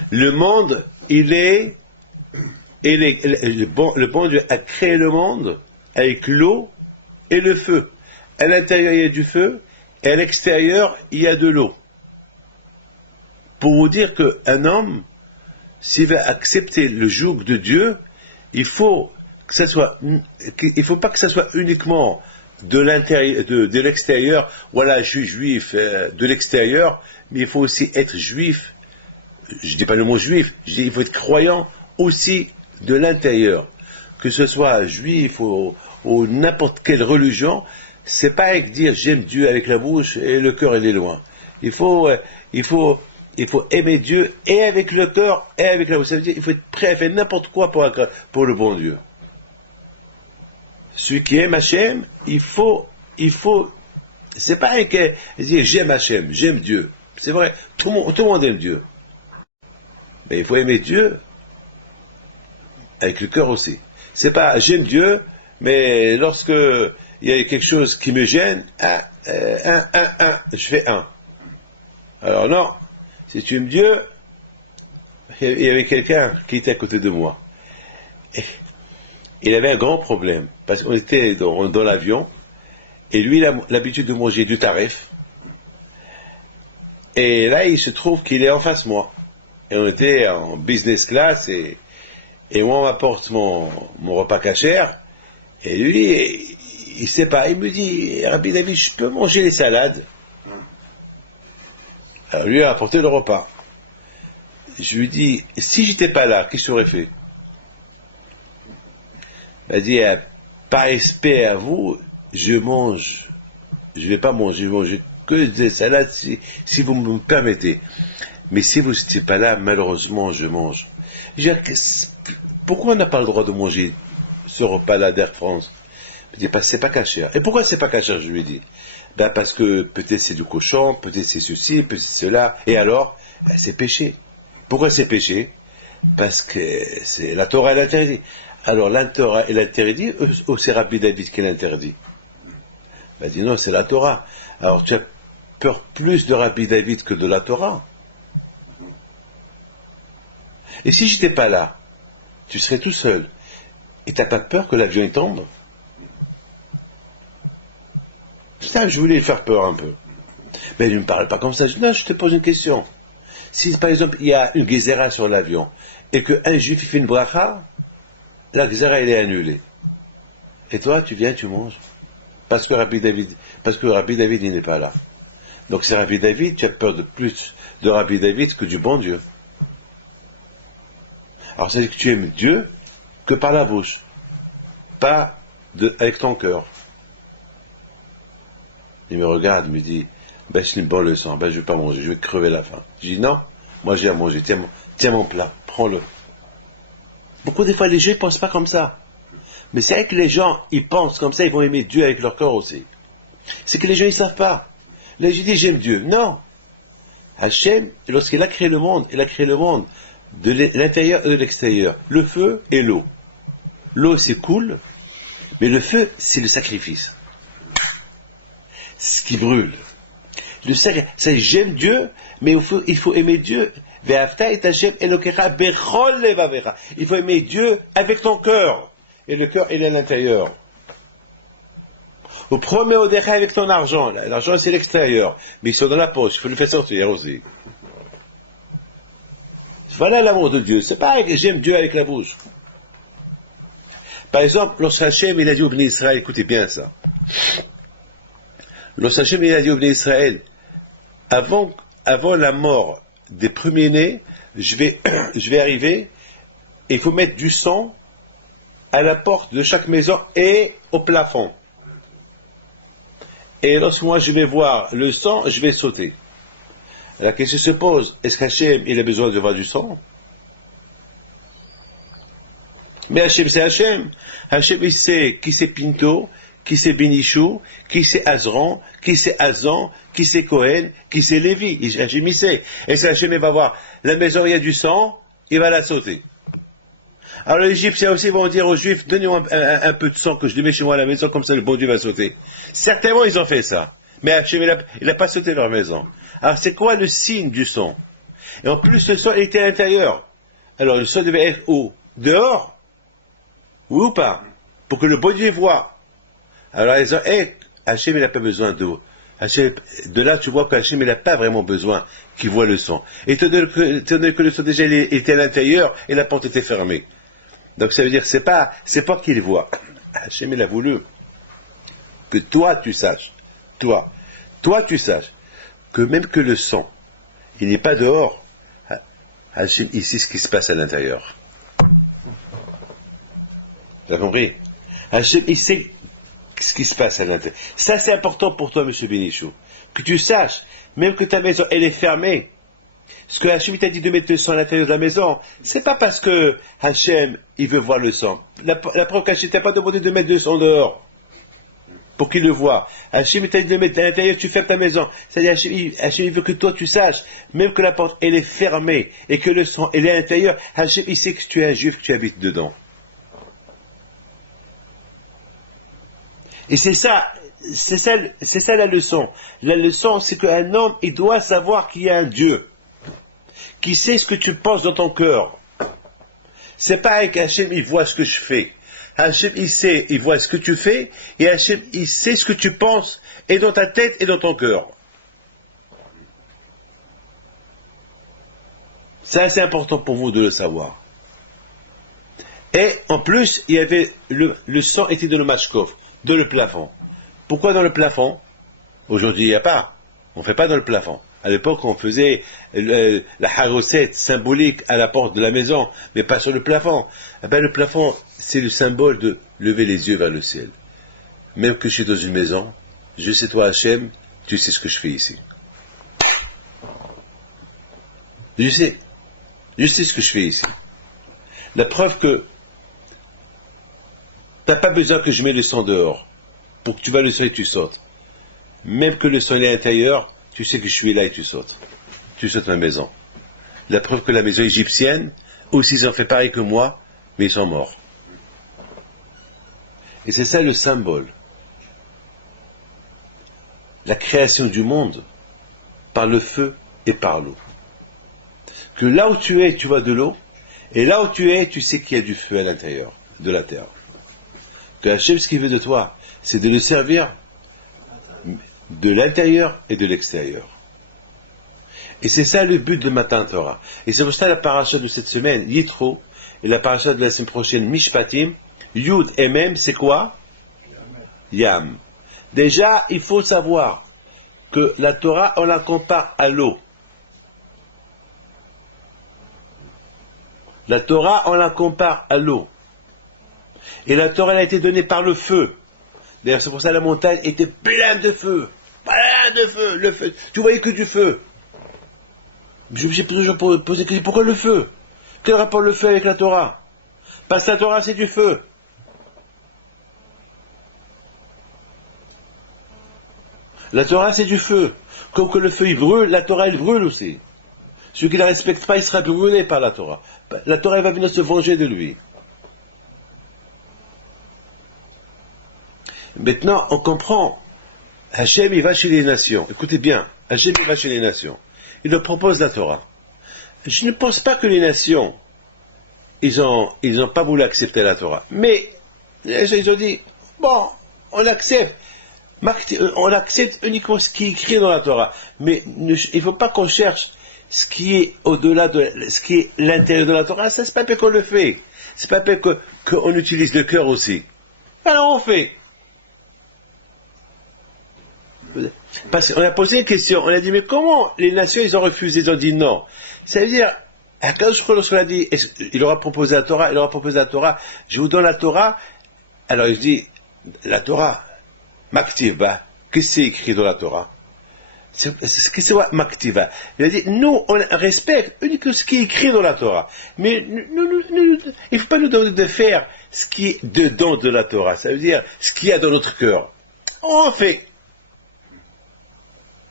Le monde, le bon Dieu a créé le monde avec l'eau et le feu. À l'intérieur, il y a du feu. Et à l'extérieur, il y a de l'eau. Pour vous dire qu'un homme, s'il va accepter le joug de Dieu, il faut pas que ça soit uniquement de l'intérieur, de l'extérieur. Voilà, je suis juif de l'extérieur, mais il faut aussi être juif. Je dis pas le mot juif, je dis il faut être croyant aussi de l'intérieur. Que ce soit juif ou n'importe quelle religion. C'est pas avec dire j'aime Dieu avec la bouche et le cœur il est loin. Il faut aimer Dieu et avec le cœur et avec la bouche. Ça veut dire il faut être prêt à faire n'importe quoi pour le bon Dieu. Celui qui aime Hachem, il faut, c'est pas un qui dit j'aime Hachem, j'aime Dieu. C'est vrai, tout le monde aime Dieu. Mais il faut aimer Dieu avec le cœur aussi. C'est pas j'aime Dieu, mais lorsque il y a quelque chose qui me gêne, je fais un. Alors non, si tu aimes Dieu, il y avait quelqu'un qui était à côté de moi. Et il avait un grand problème, parce qu'on était dans l'avion, et lui, il a l'habitude de manger du tarif. Et là, il se trouve qu'il est en face de moi. Et on était en business class, et moi, on m'apporte mon repas cachère, et lui, il sait pas, il me dit, Rabbi David, je peux manger les salades? Alors lui a apporté le repas. Je lui dis, si j'étais pas là, qu'est-ce que tu aurais fait? Il m'a dit, par respect à vous, je mange. Je vais pas manger, je vais manger que des salades si vous me permettez. Mais si vous n'étiez pas là, malheureusement, je mange. Je dis, pourquoi on n'a pas le droit de manger ce repas-là d'Air France? Il dit, c'est pas cachère. Et pourquoi c'est pas cachère, je lui ai dit? Parce que peut-être c'est du cochon, peut-être c'est ceci, peut-être c'est cela. Et alors, c'est péché. Pourquoi c'est péché? Parce que c'est la Torah, elle l'interdit. Alors, la Torah, elle l'interdit, ou c'est Rabbi David qui l'interdit? Il dit, non, c'est la Torah. Alors, tu as peur plus de Rabbi David que de la Torah. Et si j'étais pas là, tu serais tout seul. Et t'as pas peur que l'avion tombe? Putain, je voulais lui faire peur un peu. Mais il ne me parle pas comme ça. Je dis, non, je te pose une question. Si, par exemple, il y a une gezerah sur l'avion, et qu'un juif fait une bracha, la gezerah, elle est annulée. Et toi, tu viens, tu manges. Parce que Rabbi David, il n'est pas là. Donc c'est Rabbi David, tu as peur de plus de Rabbi David que du bon Dieu. Alors ça veut dire que tu aimes Dieu que par la bouche, pas avec ton cœur. Il me regarde, il me dit, c'est une bonne leçon, je ne vais pas manger, je vais crever la faim. Je dis non, moi j'ai à manger, tiens mon plat, prends-le. Beaucoup des fois les gens ne pensent pas comme ça. Mais c'est vrai que les gens, ils pensent comme ça, ils vont aimer Dieu avec leur cœur aussi. C'est que les gens, ils ne savent pas. Là, je dis, j'aime Dieu. Non. Hachem, lorsqu'il a créé le monde, il a créé le monde de l'intérieur et de l'extérieur. Le feu et l'eau. L'eau, c'est cool, mais le feu, c'est le sacrifice. C'est ce qui brûle. C'est j'aime Dieu, mais il faut aimer Dieu. Il faut aimer Dieu avec ton cœur. Et le cœur, il est à l'intérieur. Au premier Odecha avec ton argent. L'argent, c'est l'extérieur. Mais ils sont dans la poche. Il faut le faire sortir aussi. Voilà l'amour de Dieu. C'est pas que j'aime Dieu avec la bouche. Par exemple, lorsque Hachem, il a dit au Bnei Israël, écoutez bien ça. Lorsque Hachem, il a dit au Bnei Israël, avant la mort des premiers-nés, je vais arriver, et il faut mettre du sang à la porte de chaque maison et au plafond. Et lorsque moi je vais voir le sang, je vais sauter. La question se pose, est-ce qu'Hachem, il a besoin de voir du sang? Mais Hachem, c'est Hachem. Hachem, il sait qui c'est Pinto, qui c'est Benichou, qui c'est Azran, qui c'est Azan, qui c'est Cohen, qui c'est Lévi. Hachem, il sait. Et si Hachem, il va voir la maison, il y a du sang, il va la sauter. Alors les Égyptiens aussi vont dire aux Juifs, donnez-moi un peu de sang que je le mets chez moi à la maison, comme ça le bon Dieu va sauter. Certainement ils ont fait ça. Mais Hachem, il n'a pas sauté leur maison. Alors c'est quoi le signe du sang? Et en plus le sang était à l'intérieur. Alors le sang devait être où? Dehors? Oui ou pas? Pour que le bon Dieu voie. Alors ils ont dit, Hachem il n'a pas besoin d'eau. De là tu vois qu'Hachem il n'a pas vraiment besoin qu'il voit le sang. Et étant donné que le sang déjà était à l'intérieur et la porte était fermée. Donc ça veut dire c'est pas qu'il voit. Hachem il a voulu que toi tu saches, toi tu saches que même que le sang il n'est pas dehors. Hachem il sait ce qui se passe à l'intérieur. Tu as compris? Hachem il sait ce qui se passe à l'intérieur. Ça c'est important pour toi, monsieur Benichou, que tu saches même que ta maison elle est fermée. Ce que Hachem t'a dit de mettre le sang à l'intérieur de la maison, c'est pas parce que Hachem, il veut voir le sang. La preuve qu'Hachem t'a pas demandé de mettre le sang dehors, pour qu'il le voie. Hachem t'a dit de le mettre à l'intérieur, tu fermes ta maison. C'est-à-dire, Hachem, il veut que toi tu saches, même que la porte, elle est fermée, et que le sang, elle est à l'intérieur, Hachem, il sait que tu es un juif, que tu habites dedans. Et c'est ça la leçon. La leçon, c'est qu'un homme, il doit savoir qu'il y a un Dieu, qui sait ce que tu penses dans ton cœur. C'est pareil qu'Hachem, il voit ce que je fais. Hachem, il sait, il voit ce que tu fais, et Hachem, il sait ce que tu penses, et dans ta tête, et dans ton cœur. Ça, c'est important pour vous de le savoir. Et, en plus, il y avait, le sang était dans le mashkov, dans le plafond. Pourquoi dans le plafond? Aujourd'hui, il n'y a pas. On ne fait pas dans le plafond. À l'époque, on faisait la harosette symbolique à la porte de la maison, mais pas sur le plafond. Eh ben, le plafond, c'est le symbole de lever les yeux vers le ciel. Même que je suis dans une maison, je sais toi, Hachem, tu sais ce que je fais ici. Je sais ce que je fais ici. La preuve que t'as pas besoin que je mette le sang dehors, pour que tu vas le sang et tu sautes. Même que le sang est à l'intérieur, tu sais que je suis là et tu sautes. Tu sautes ma maison. La preuve que la maison égyptienne, aussi ils ont fait pareil que moi, mais ils sont morts. Et c'est ça le symbole. La création du monde par le feu et par l'eau. Que là où tu es, tu vois de l'eau, et là où tu es, tu sais qu'il y a du feu à l'intérieur de la terre. Que Hachem, ce qu'il veut de toi, c'est de le servir de l'intérieur et de l'extérieur. Et c'est ça le but de Matan Torah. Et c'est pour ça la paracha de cette semaine, Yitro, et la paracha de la semaine prochaine, Mishpatim, Yud et Mem, c'est quoi? Yam. Déjà, il faut savoir que la Torah, on la compare à l'eau. La Torah, on la compare à l'eau. Et la Torah, elle a été donnée par le feu. D'ailleurs, c'est pour ça que la montagne était pleine de feu. Plein de feu. Le feu. Tu voyais que du feu. Je me suis toujours posé la question, pourquoi le feu? Quel rapport le feu avec la Torah? Parce que la Torah, c'est du feu. La Torah, c'est du feu. Comme que le feu, il brûle, la Torah, elle brûle aussi. Celui qui ne la respecte pas, il sera brûlé par la Torah. La Torah, elle va venir se venger de lui. Maintenant, on comprend. Hachem, il va chez les nations. Écoutez bien. Hachem, il va chez les nations. Il leur propose la Torah. Je ne pense pas que les nations, ils ont pas voulu accepter la Torah. Mais, ils ont dit, bon, on accepte. On accepte uniquement ce qui est écrit dans la Torah. Mais il ne faut pas qu'on cherche ce qui est au-delà de ce qui est l'intérieur de la Torah. Ça, c'est pas parce qu'on le fait. C'est pas parce qu'on utilise le cœur aussi. Alors on fait. Parce qu'on a posé une question, on a dit, mais comment les nations, ils ont refusé, ils ont dit non. Ça veut dire, quand je a dit, il leur a proposé la Torah, je vous donne la Torah, alors il dit, la Torah, Maktiva, qu'est-ce que c'est écrit dans la Torah? Qu'est-ce que c'est Maktiva? Il a dit, nous, on respecte uniquement ce qui est écrit dans la Torah. Mais il ne faut pas nous demander de faire ce qui est dedans de la Torah. Ça veut dire, ce qu'il y a dans notre cœur. On fait.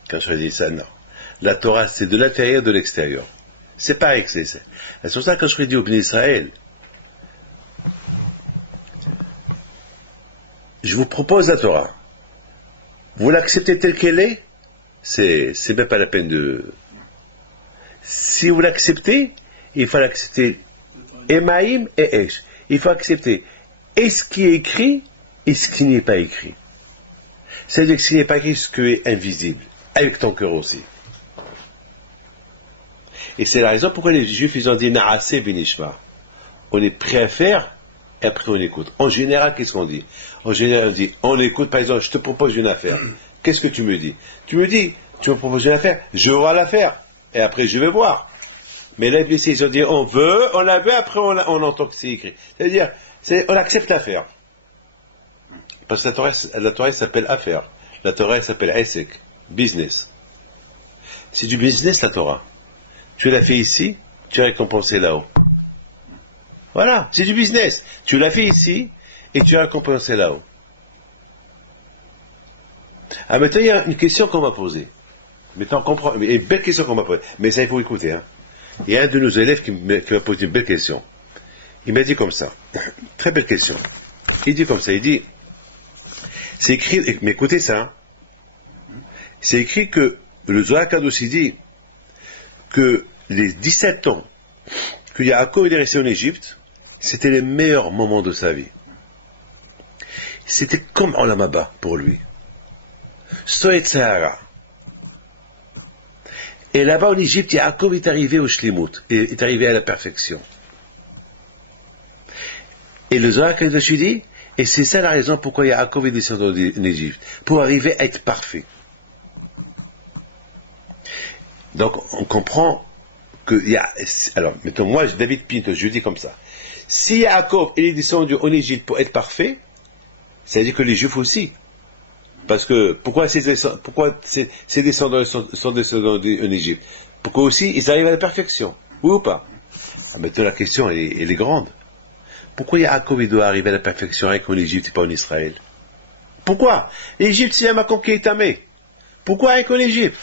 Quand je dis ça, non. La Torah, c'est de l'intérieur et de l'extérieur. C'est pareil que c'est. C'est pour ça que quand je dis au Bnei Israël, je vous propose la Torah. Vous l'acceptez telle qu'elle est, c'est même pas la peine de... Si vous l'acceptez, il faut l'accepter Emaïm et Esh. Il faut accepter et ce qui est écrit et ce qui n'est pas écrit. C'est-à-dire que ce qui n'est pas écrit, ce qui est invisible. Avec ton cœur aussi. Et c'est la raison pourquoi les Juifs, ils ont dit Naase Benishma. On est prêt à faire, et après on écoute. En général, qu'est-ce qu'on dit? En général, on dit, on écoute, par exemple, je te propose une affaire. Qu'est-ce que tu me dis? Tu me dis, tu me proposes une affaire, je vais la faire. Et après, je vais voir. Mais là, ils ont dit, on veut, on la veut, après on entend que c'est écrit. C'est-à-dire, on accepte l'affaire. Parce que la Torah s'appelle affaire. La Torah s'appelle Esek. Business. C'est du business la Torah. tu l'as fait ici, tu es récompensé là-haut. Voilà, c'est du business. Tu l'as fait ici et tu es récompensé là-haut. Ah, maintenant, il y a une question qu'on m'a posée. Maintenant, on comprend. Une belle question qu'on m'a posée. Mais ça, il faut écouter. Hein. Il y a un de nos élèves qui m'a posé une belle question. Il m'a dit comme ça. Très belle question. Il dit comme ça. Il dit, c'est écrit, mais écoutez ça. Hein. C'est écrit que le Zohar Kadosh dit que les 17 ans que Yaakov est resté en Égypte, c'était les meilleurs moments de sa vie. C'était comme en Lamaba pour lui. Soet Sahara. Et là-bas en Égypte, Yaakov est arrivé au Shlimut, est arrivé à la perfection. Et le Zohar Kadosh dit, et c'est ça la raison pourquoi Yaakov est descendu en Égypte, pour arriver à être parfait. Donc on comprend que il y a. Alors mettons moi, David Pinto, je dis comme ça. Si Yaakov est descendu en Égypte pour être parfait, ça veut dire que les Juifs aussi. Parce que pourquoi ces descendants sont descendus en Égypte? Pourquoi aussi ils arrivent à la perfection? Oui ou pas? Maintenant la question elle est grande. Pourquoi Yaakov doit arriver à la perfection avec en Égypte et pas en Israël? Pourquoi? L'Égypte c'est un macon qui est tamé. Pourquoi avec en Égypte?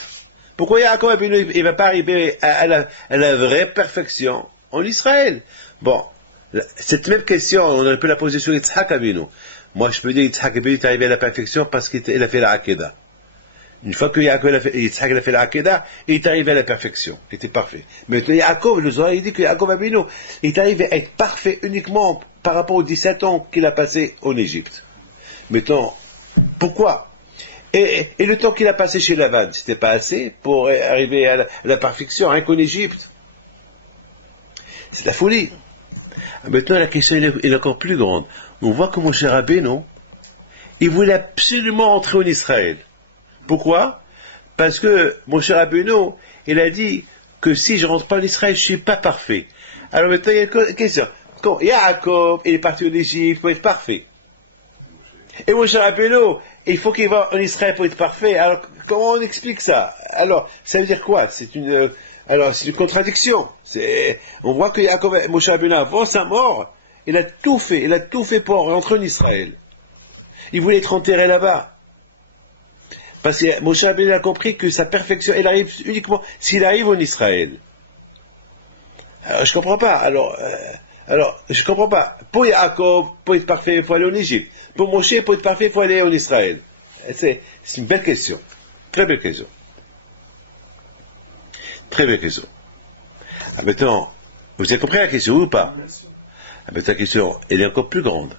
Pourquoi Yaakov ne va pas arriver à la vraie perfection en Israël? Bon, cette même question, on aurait pu la poser sur Yitzhak Avinu. Moi, je peux dire Yitzhak Avinu est arrivé à la perfection parce qu'il a fait la Hakeda. Une fois que Yitzhak a fait la Hakeda, il est arrivé à la perfection. Il était parfait. Mais Yaakov, le Zohar, il dit que Yaakov Avinu est arrivé à être parfait uniquement par rapport aux 17 ans qu'il a passé en Égypte. Maintenant, pourquoi? Et le temps qu'il a passé chez Lavan, c'était pas assez pour arriver à la perfection, rien qu'en Égypte. C'est la folie. Maintenant, la question est encore plus grande. On voit que Moshe Rabbeinu, il voulait absolument entrer en Israël. Pourquoi? Parce que Moshe Rabbeinu, il a dit que si je rentre pas en Israël, je suis pas parfait. Alors maintenant, il y a une question. Quand Yaakov, il est parti en Égypte pour être parfait. Et Moshe Rabbeinu, il faut qu'il va en Israël pour être parfait. Alors, comment on explique ça? Alors, ça veut dire quoi? C'est une contradiction. On voit que Yaakov, Moshe Rabbeinu, avant sa mort, il a tout fait pour rentrer en Israël. Il voulait être enterré là-bas. Parce que Moshe Rabbeinu a compris que sa perfection, elle arrive uniquement s'il arrive en Israël. Alors, je comprends pas. Alors, je comprends pas. Pour Yaakov, pour être parfait, il faut aller en Égypte. Pour Moshe, pour être parfait, il faut aller en Israël. C'est une belle question. Très belle question. Très belle question. Ah, maintenant, vous avez compris la question, ou pas? Ah, maintenant, la question, elle est encore plus grande.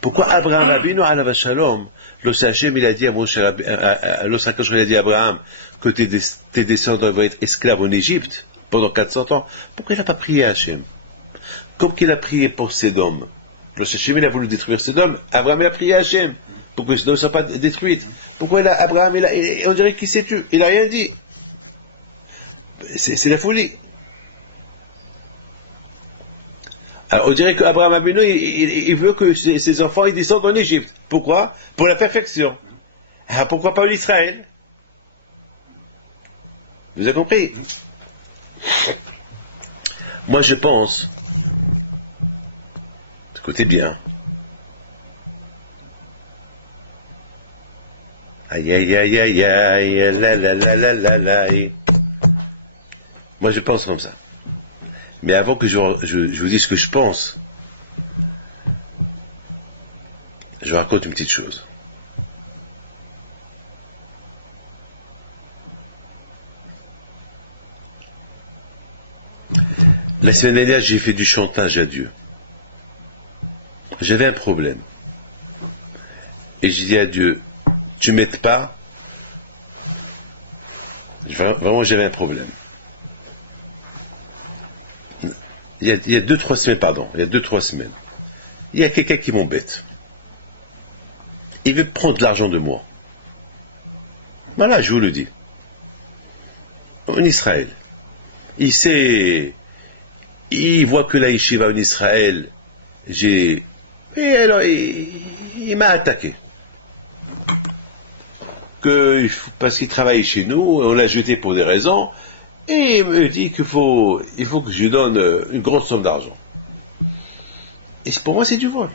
Pourquoi Abraham Abinu alav shalom, Hachem, il a dit à Moshe, il a dit à Abraham que tes descendants vont être esclaves en Égypte pendant 400 ans? Pourquoi il n'a pas prié à Hachem? Comme qu'il a prié pour Sédom. Hachem, il a voulu détruire Sédom. Abraham, il a prié à Hachem pour que Sédom ne soit pas détruite. Pourquoi Abraham, on dirait qu'il s'est tué. Il n'a rien dit. C'est la folie. Alors, on dirait qu'Abraham Abinu, il veut que ses enfants ils descendent en Égypte. Pourquoi? Pour la perfection. Alors, pourquoi pas en Israël? Vous avez compris? Moi, je pense, écoutez bien, aïe aïe aïe aïe aïe, la la la la la la. Moi, je pense comme ça. Mais avant que je vous dise ce que je pense, je raconte une petite chose. La semaine dernière, j'ai fait du chantage à Dieu. J'avais un problème. Et j'ai dit à Dieu, tu m'aides pas. Vraiment, j'avais un problème. Il y a 2-3 semaines, pardon. Il y a 2-3 semaines. Il y a quelqu'un qui m'embête. Il veut prendre de l'argent de moi. Voilà, je vous le dis. En Israël. Il voit que la yeshiva en Israël, et alors, il m'a attaqué. Parce qu'il travaille chez nous, on l'a jeté pour des raisons, Et il me dit il faut que je lui donne une grosse somme d'argent. Et pour moi, c'est du vol.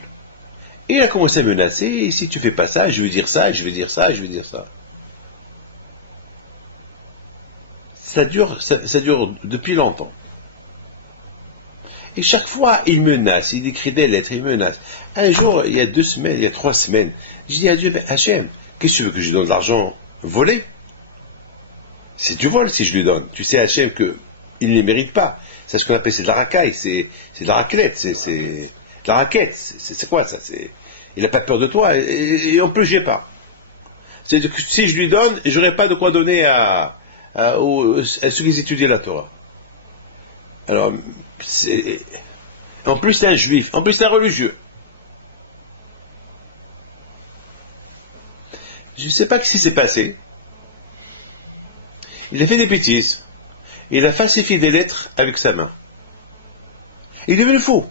Et il a commencé à menacer, et si tu fais pas ça, je vais dire ça, je vais dire ça, je vais dire ça. Ça dure depuis longtemps. Et chaque fois, il menace, il écrit des lettres, il menace. Un jour, il y a 2 semaines, il y a 3 semaines, je dis à Dieu, Hachem, qu'est-ce que tu veux que je lui donne de l'argent volé? C'est du vol si je lui donne. Tu sais, Hachem, qu'il ne les mérite pas. C'est ce qu'on appelle, c'est de la racaille, c'est de la raclette, c'est de la raquette. C'est quoi ça? Il n'a pas peur de toi, et en plus, j'ai pas. C'est que si je lui donne, j'aurais pas de quoi donner à ceux qui étudient la Torah. Alors, en plus c'est un juif, en plus c'est un religieux. Je ne sais pas ce qui s'est passé. Il a fait des bêtises. Il a falsifié des lettres avec sa main. Il est devenu fou.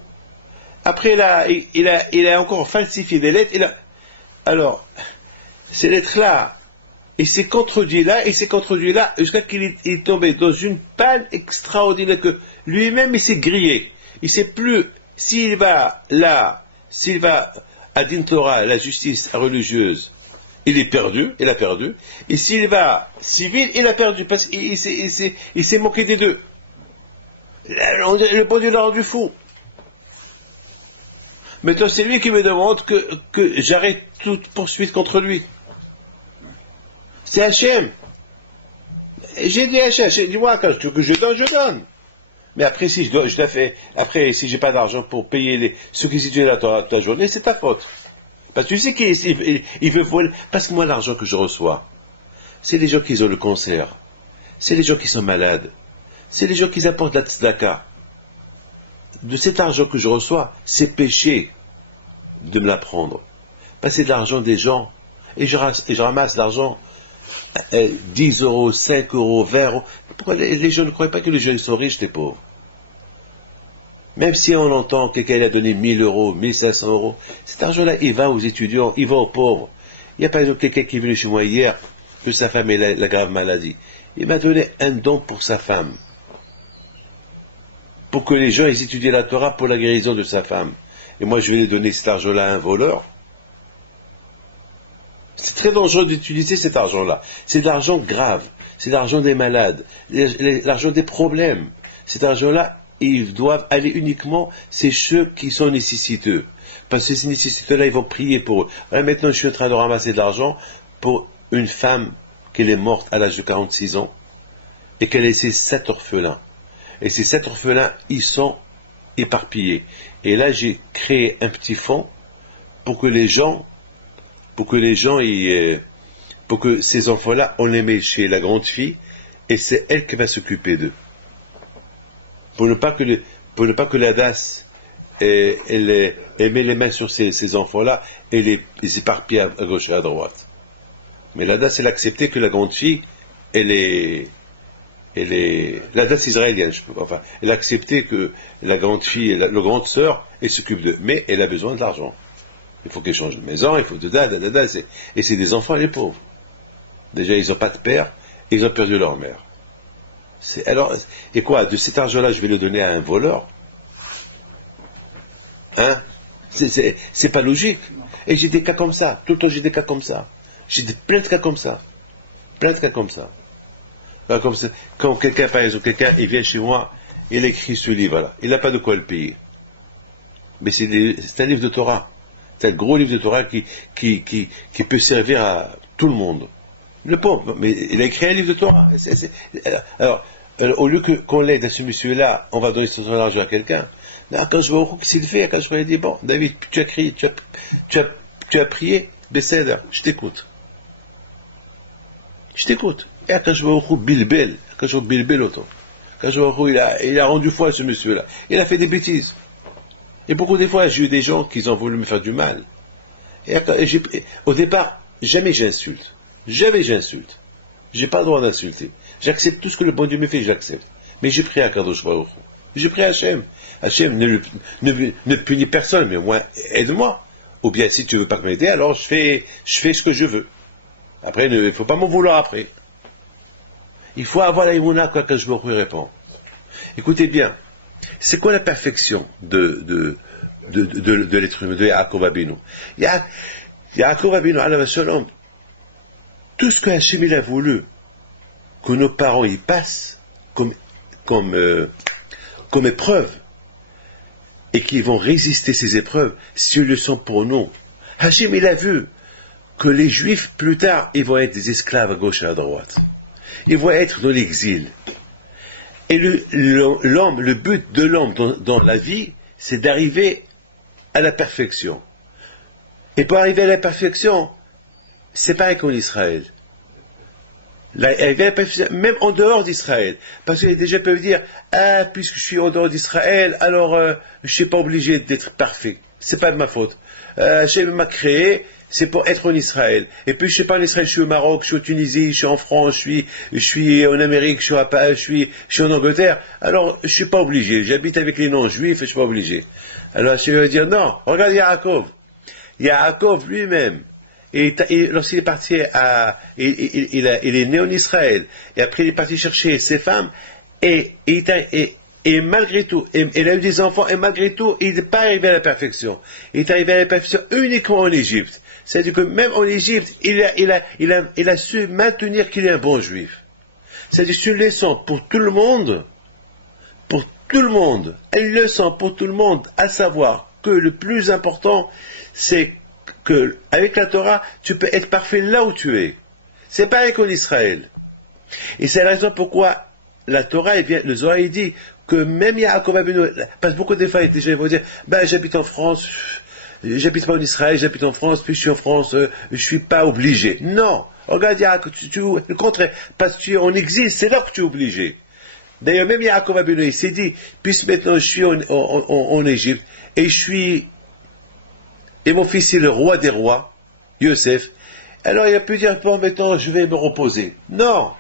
Après, il a encore falsifié des lettres. Alors, ces lettres-là, il s'est contredit là, jusqu'à qu'il est tombé dans une panne extraordinaire que lui-même il s'est grillé. Il sait plus s'il va à Din Torah, la justice religieuse, il est perdu, il a perdu. Et s'il va civil, il a perdu parce qu'il s'est moqué des deux. Le bon Dieu l'a rendu fou. Maintenant, c'est lui qui me demande que j'arrête toute poursuite contre lui. C'est Hachem. J'ai dit à Hachem, dis-moi, quand que je donne, je donne. Mais après, si je la fais, après, si j'ai pas d'argent pour payer ceux qui étudient la Torah toute la journée, c'est ta faute. Parce que tu sais qu'il veut voler. Parce que moi, l'argent que je reçois, c'est les gens qui ont le cancer. C'est les gens qui sont malades. C'est les gens qui apportent la tzedaka. De cet argent que je reçois, c'est péché de me la prendre. Passer de l'argent des gens, et je ramasse l'argent 10 euros, 5 euros, 20 euros. Pourquoi les gens ne croient pas que les gens sont riches, les pauvres? Même si on entend que quelqu'un a donné 1000 euros, 1500 euros, cet argent-là, il va aux étudiants, il va aux pauvres. Il y a par exemple quelqu'un qui est venu chez moi hier, que sa femme ait la grave maladie. Il m'a donné un don pour sa femme. Pour que les gens ils étudient la Torah pour la guérison de sa femme. Et moi, je vais donner cet argent-là à un voleur. C'est très dangereux d'utiliser cet argent-là. C'est de l'argent grave. C'est l'argent des malades. L'argent des problèmes. Cet argent-là, ils doivent aller uniquement, c'est ceux qui sont nécessiteux. Parce que ces nécessiteux-là, ils vont prier pour eux. Alors maintenant, je suis en train de ramasser de l'argent pour une femme qui est morte à l'âge de 46 ans et qu'elle a laissé 7 orphelins. Et ces 7 orphelins, ils sont éparpillés. Et là, j'ai créé un petit fonds pour que ces enfants-là, on les met chez la grande fille, et c'est elle qui va s'occuper d'eux. Pour ne pas que la DAS elle met les mains sur ces enfants-là et les éparpille à gauche et à droite. Mais la DAS, elle a accepté que la grande fille, la DAS israélienne, elle a accepté que la grande fille, la grande sœur, elle s'occupe d'eux. Mais elle a besoin de l'argent. Il faut qu'elle change de maison, il faut et c'est des enfants, les pauvres. Déjà, ils n'ont pas de père, et ils ont perdu leur mère. Alors, et quoi, de cet argent-là, je vais le donner à un voleur? Hein? C'est pas logique. Et j'ai des cas comme ça. Tout le temps, j'ai des cas comme ça. Plein de cas comme ça. Plein de cas comme ça. Alors, quand quelqu'un, par exemple, il vient chez moi, il écrit ce livre-là. Il n'a pas de quoi le payer. Mais c'est un livre de Torah. C'est un gros livre de Torah qui peut servir à tout le monde. Le pauvre, mais il a écrit un livre de Torah. Alors, au lieu qu'on l'aide à ce monsieur-là, on va donner son argent à quelqu'un. Quand je vois au qu'il fait, quand je vois, il dit, bon, David, tu as crié, tu as prié, Besséda, je t'écoute. Je t'écoute. Et quand je vois au Bilbel, quand je vois Bilbel autant, quand je vois au il a rendu foi à ce monsieur-là. Il a fait des bêtises. Et beaucoup de fois, j'ai eu des gens qui ont voulu me faire du mal. Au départ, jamais j'insulte. Jamais j'insulte. J'ai pas le droit d'insulter. J'accepte tout ce que le bon Dieu me fait, j'accepte. Mais j'ai prié à Kadosh Baruch Hu. J'ai prié à Hachem. Hachem ne punit personne, mais moi, aide-moi. Ou bien, si tu veux pas m'aider, alors je fais ce que je veux. Après, il ne faut pas m'en vouloir après. Il faut avoir la Emouna quand je me répond. Écoutez bien, c'est quoi la perfection de l'être humain, de Yaakov Abinu? Yaakov Abinu, alayhi salam, tout ce que Hachem il a voulu que nos parents y passent comme épreuve, et qui vont résister ces épreuves, s'ils le sont pour nous. Hachem il a vu que les Juifs, plus tard, ils vont être des esclaves à gauche et à droite. Ils vont être dans l'exil. Et le but de l'homme dans la vie, c'est d'arriver à la perfection. Et pour arriver à la perfection, c'est pareil qu'en Israël. Même en dehors d'Israël. Parce que déjà peuvent dire, ah, puisque je suis en dehors d'Israël, alors je ne suis pas obligé d'être parfait. C'est pas de ma faute. Hachem m'a créé, c'est pour être en Israël. Et puis je sais pas en Israël, je suis au Maroc, je suis en Tunisie, je suis en France, je suis en Amérique, je suis en Angleterre. Alors je suis pas obligé. J'habite avec les non-juifs et je suis pas obligé. Alors Hachem va dire, non, regarde Yaakov. Yaakov lui-même. Et lorsqu'il est parti il est né en Israël, et après il est parti chercher ses femmes, et malgré tout, il a eu des enfants, et malgré tout, il n'est pas arrivé à la perfection. Il est arrivé à la perfection uniquement en Égypte. C'est-à-dire que même en Égypte, il a su maintenir qu'il est un bon juif. C'est-à-dire c'est une leçon pour tout le monde, une leçon pour tout le monde, à savoir que le plus important, c'est que avec la Torah, tu peux être parfait là où tu es. C'est pareil qu'en Israël. Et c'est la raison pourquoi la Torah, le Zohar, il dit que même Yaakov Avinu, parce que beaucoup de fois, déjà, ils vont dire, j'habite en France, j'habite pas en Israël, j'habite en France, puis je suis en France, je suis pas obligé. Non! Regarde Yaakov, le contraire, parce que tu es en exil, c'est là que tu es obligé. D'ailleurs, même Yaakov Avinu, il s'est dit, puisque maintenant je suis en Égypte, et mon fils est le roi des rois, Yosef, alors il a pu dire, bon, maintenant je vais me reposer. Non!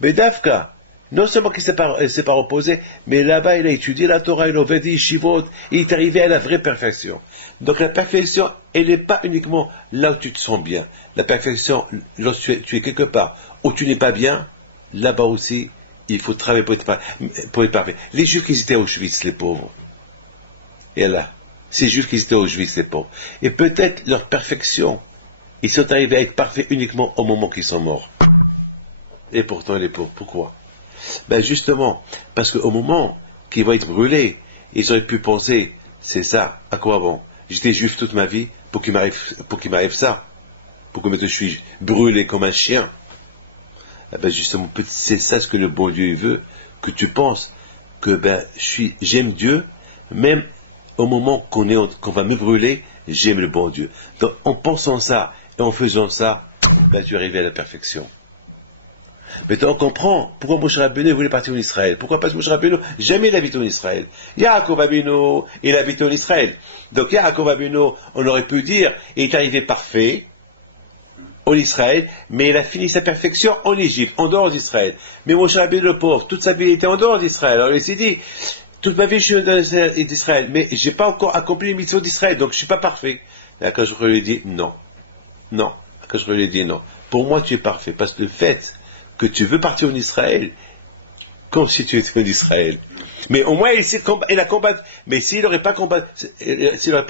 Mais Dafka, non seulement qu'il ne s'est pas reposé, mais là-bas il a étudié la Torah, il a fait des shivot, il est arrivé à la vraie perfection. Donc la perfection, elle n'est pas uniquement là où tu te sens bien. La perfection, lorsque tu es quelque part où tu n'es pas bien, là-bas aussi, il faut travailler pour être parfait. Les Juifs qui étaient au Auschwitz, les pauvres. Et là. Ces Juifs qui étaient aux Juifs, les pauvres. Et peut-être leur perfection, ils sont arrivés à être parfaits uniquement au moment qu'ils sont morts. Et pourtant, les pauvres, pourquoi? Justement, parce qu'au moment qu'ils vont être brûlés, ils auraient pu penser, c'est ça, à quoi bon? J'étais juif toute ma vie pour qu'il m'arrive ça. Pour que maintenant je suis brûlé comme un chien. Justement, c'est ça ce que le bon Dieu veut, que tu penses que j'aime Dieu, même au moment qu'on va me brûler, j'aime le bon Dieu. Donc, en pensant ça et en faisant ça, tu arrives à la perfection. Maintenant, on comprend pourquoi Moshe Rabbeinu voulait partir en Israël. Pourquoi? Parce que Moshe Rabbeinu, jamais il habite en Israël. Yaakov Avinu, il habite en Israël. Donc, Yaakov Avinu, on aurait pu dire, il est arrivé parfait en Israël, mais il a fini sa perfection en Égypte, en dehors d'Israël. Mais Moshe Rabbeinu, le pauvre, toute sa vie, il était en dehors d'Israël. Alors, il s'est dit, toute ma vie, je suis d'Israël, mais je n'ai pas encore accompli les missions d'Israël, donc je ne suis pas parfait. Et Akadosh lui dit non. Non. Akadosh lui dit non. Pour moi, tu es parfait, parce que le fait que tu veux partir en Israël, comme si tu étais en Israël. Mais au moins, il a combattu. Mais s'il n'aurait pas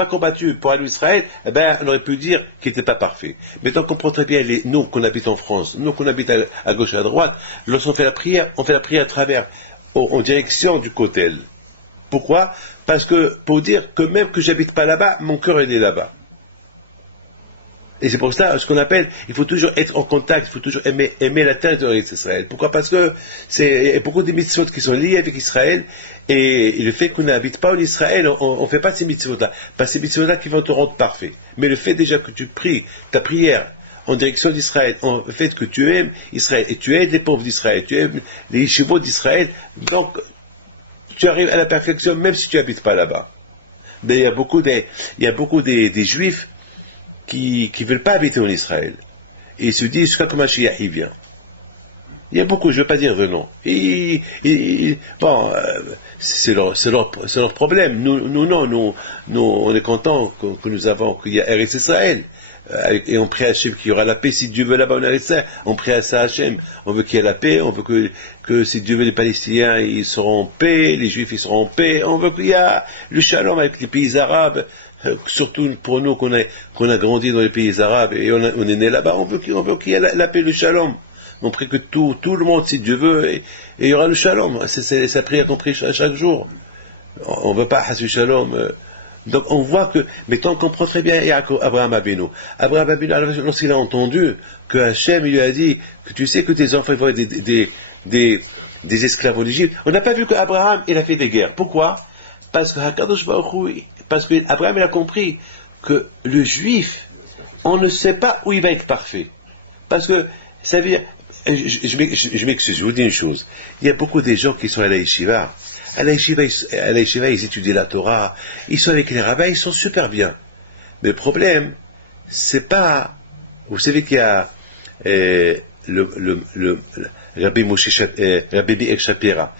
combattu pour aller en Israël, on aurait pu dire qu'il n'était pas parfait. Mais tant qu'on comprend très bien, nous, qu'on habite en France, nous, qu'on habite à gauche et à droite, lorsqu'on fait la prière, on fait la prière à travers, en direction du Kotel. Pourquoi? Parce que, pour dire que même que j'habite pas là-bas, mon cœur il est là-bas. Et c'est pour ça, ce qu'on appelle, il faut toujours être en contact, il faut toujours aimer la terre d'Israël. Pourquoi? Parce que il y a beaucoup de mitzvot qui sont liés avec Israël, et le fait qu'on n'habite pas en Israël, on ne fait pas ces mitzvot-là. Pas ces mitzvot-là qui vont te rendre parfait. Mais le fait déjà que tu pries ta prière en direction d'Israël, le fait que tu aimes Israël, et tu aides les pauvres d'Israël, tu aimes les yeshivot d'Israël, donc, tu arrives à la perfection même si tu n'habites pas là-bas. Mais il y a beaucoup des Juifs qui ne veulent pas habiter en Israël. Et ils se disent jusqu'à quand Mashiach il vient. Il y a beaucoup, je ne veux pas dire de nom. C'est leur problème. Nous, non, nous, on est contents qu'il y a Eretz Israël. et on prie à Hachem qu'il y aura la paix. Si Dieu veut là-bas en Israël, on prie à ça à Hachem. On veut qu'il y ait la paix, on veut que si Dieu veut, les Palestiniens ils seront en paix, les Juifs ils seront en paix, on veut qu'il y ait le shalom avec les pays arabes, surtout pour nous qu'on a grandi dans les pays arabes et on est né là-bas, on veut qu'il y ait la paix, le shalom. On prie que tout le monde, si Dieu veut, et il y aura le shalom. C'est sa prière qu'on prie chaque jour. On ne veut pas hassu shalom. Donc on voit que, mais on comprend très bien Abraham Abinu. Abraham Abinu, lorsqu'il a entendu que Hachem il lui a dit que tu sais que tes enfants vont être des esclaves en Égypte, on n'a pas vu qu'Abraham il a fait des guerres. Pourquoi? Parce que Abraham il a compris que le juif, on ne sait pas où il va être parfait. Parce que ça veut dire, je m'excuse, je vous dis une chose. Il y a beaucoup de gens qui sont à la yeshiva. À la yeshiva, ils étudient la Torah, ils sont avec les rabbins, ils sont super bien. Mais le problème, c'est pas... Vous savez qu'il y a le Rabbi Meir Shapira.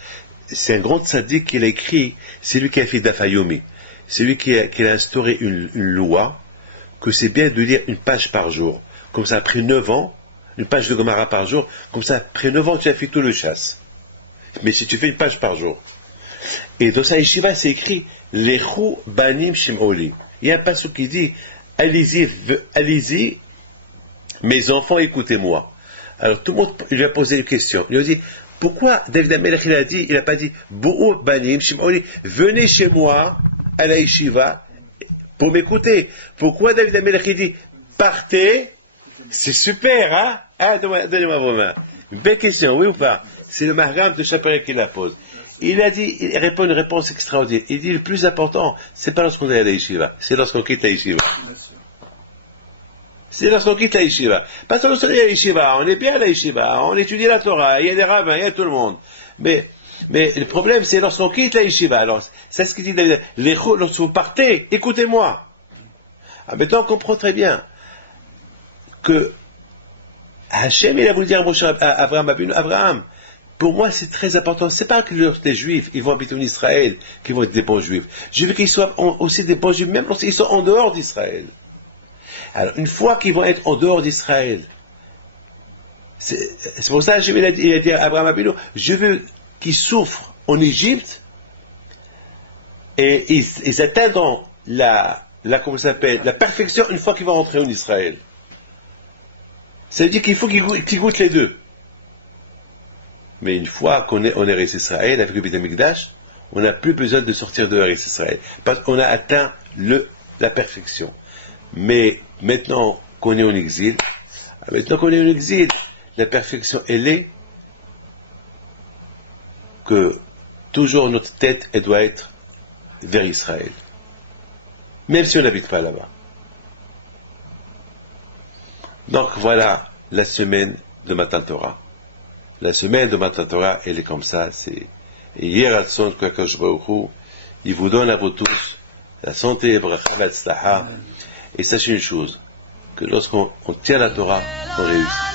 C'est un grand tzaddik qui l'a écrit, c'est lui qui a fait Dafayomi. C'est lui qui a instauré une loi que c'est bien de lire une page par jour. Comme ça, après 9 ans, une page de Gemara par jour, comme ça, après 9 ans, tu as fait tout le chasse. Mais si tu fais une page par jour. Et dans sa yeshiva, c'est écrit Lechu banim shimoli. Il y a un passage qui dit allez-y, mes enfants, écoutez-moi. Alors tout le monde lui a posé une question. Il lui a dit pourquoi David Amelech il n'a pas dit Bo'u banim shimoli, venez chez moi à la yeshiva pour m'écouter. Pourquoi David Amelech dit partez? C'est super, hein? Ah, donnez-moi vos mains. Une belle question, oui ou pas? C'est le Maharam de Shapira qui la pose. Il répond une réponse extraordinaire. Il dit le plus important, c'est pas lorsqu'on est à la yeshiva, c'est lorsqu'on quitte la yeshiva. C'est lorsqu'on quitte la yeshiva. Parce que lorsqu'on est à la yeshiva, on est bien à la yeshiva, on étudie la Torah, il y a des rabbins, il y a tout le monde. Mais le problème, c'est lorsqu'on quitte la yeshiva. Alors, c'est ce qu'il dit David. Lorsque vous partez, écoutez-moi. Ah, maintenant, on comprend très bien que Hachem, il a voulu dire à Abraham, pour moi, c'est très important. C'est pas que les Juifs, ils vont habiter en Israël, qu'ils vont être des bons Juifs. Je veux qu'ils soient aussi des bons Juifs, même lorsqu'ils sont en dehors d'Israël. Alors, une fois qu'ils vont être en dehors d'Israël, c'est pour ça que il a dit à Abraham Abinu, je veux qu'ils souffrent en Égypte et ils atteindront comment ça s'appelle, la perfection une fois qu'ils vont rentrer en Israël. Ça veut dire qu'il faut qu'ils goûtent les deux. Mais une fois qu'on est resté Israël avec le Beth Amikdash, on n'a plus besoin de sortir de Eretz Israël. Parce qu'on a atteint la perfection. Mais maintenant qu'on est en exil, la perfection, elle est que toujours notre tête, elle doit être vers Israël. Même si on n'habite pas là-bas. Donc voilà la semaine de Matan Torah. La semaine de Matan Torah, elle est comme ça. C'est Yeratzon Kakash Baruch Hu. Il vous donne à vous tous la santé, bracha, v'atzlaha. Et sachez une chose, que lorsqu'on tient la Torah, on réussit.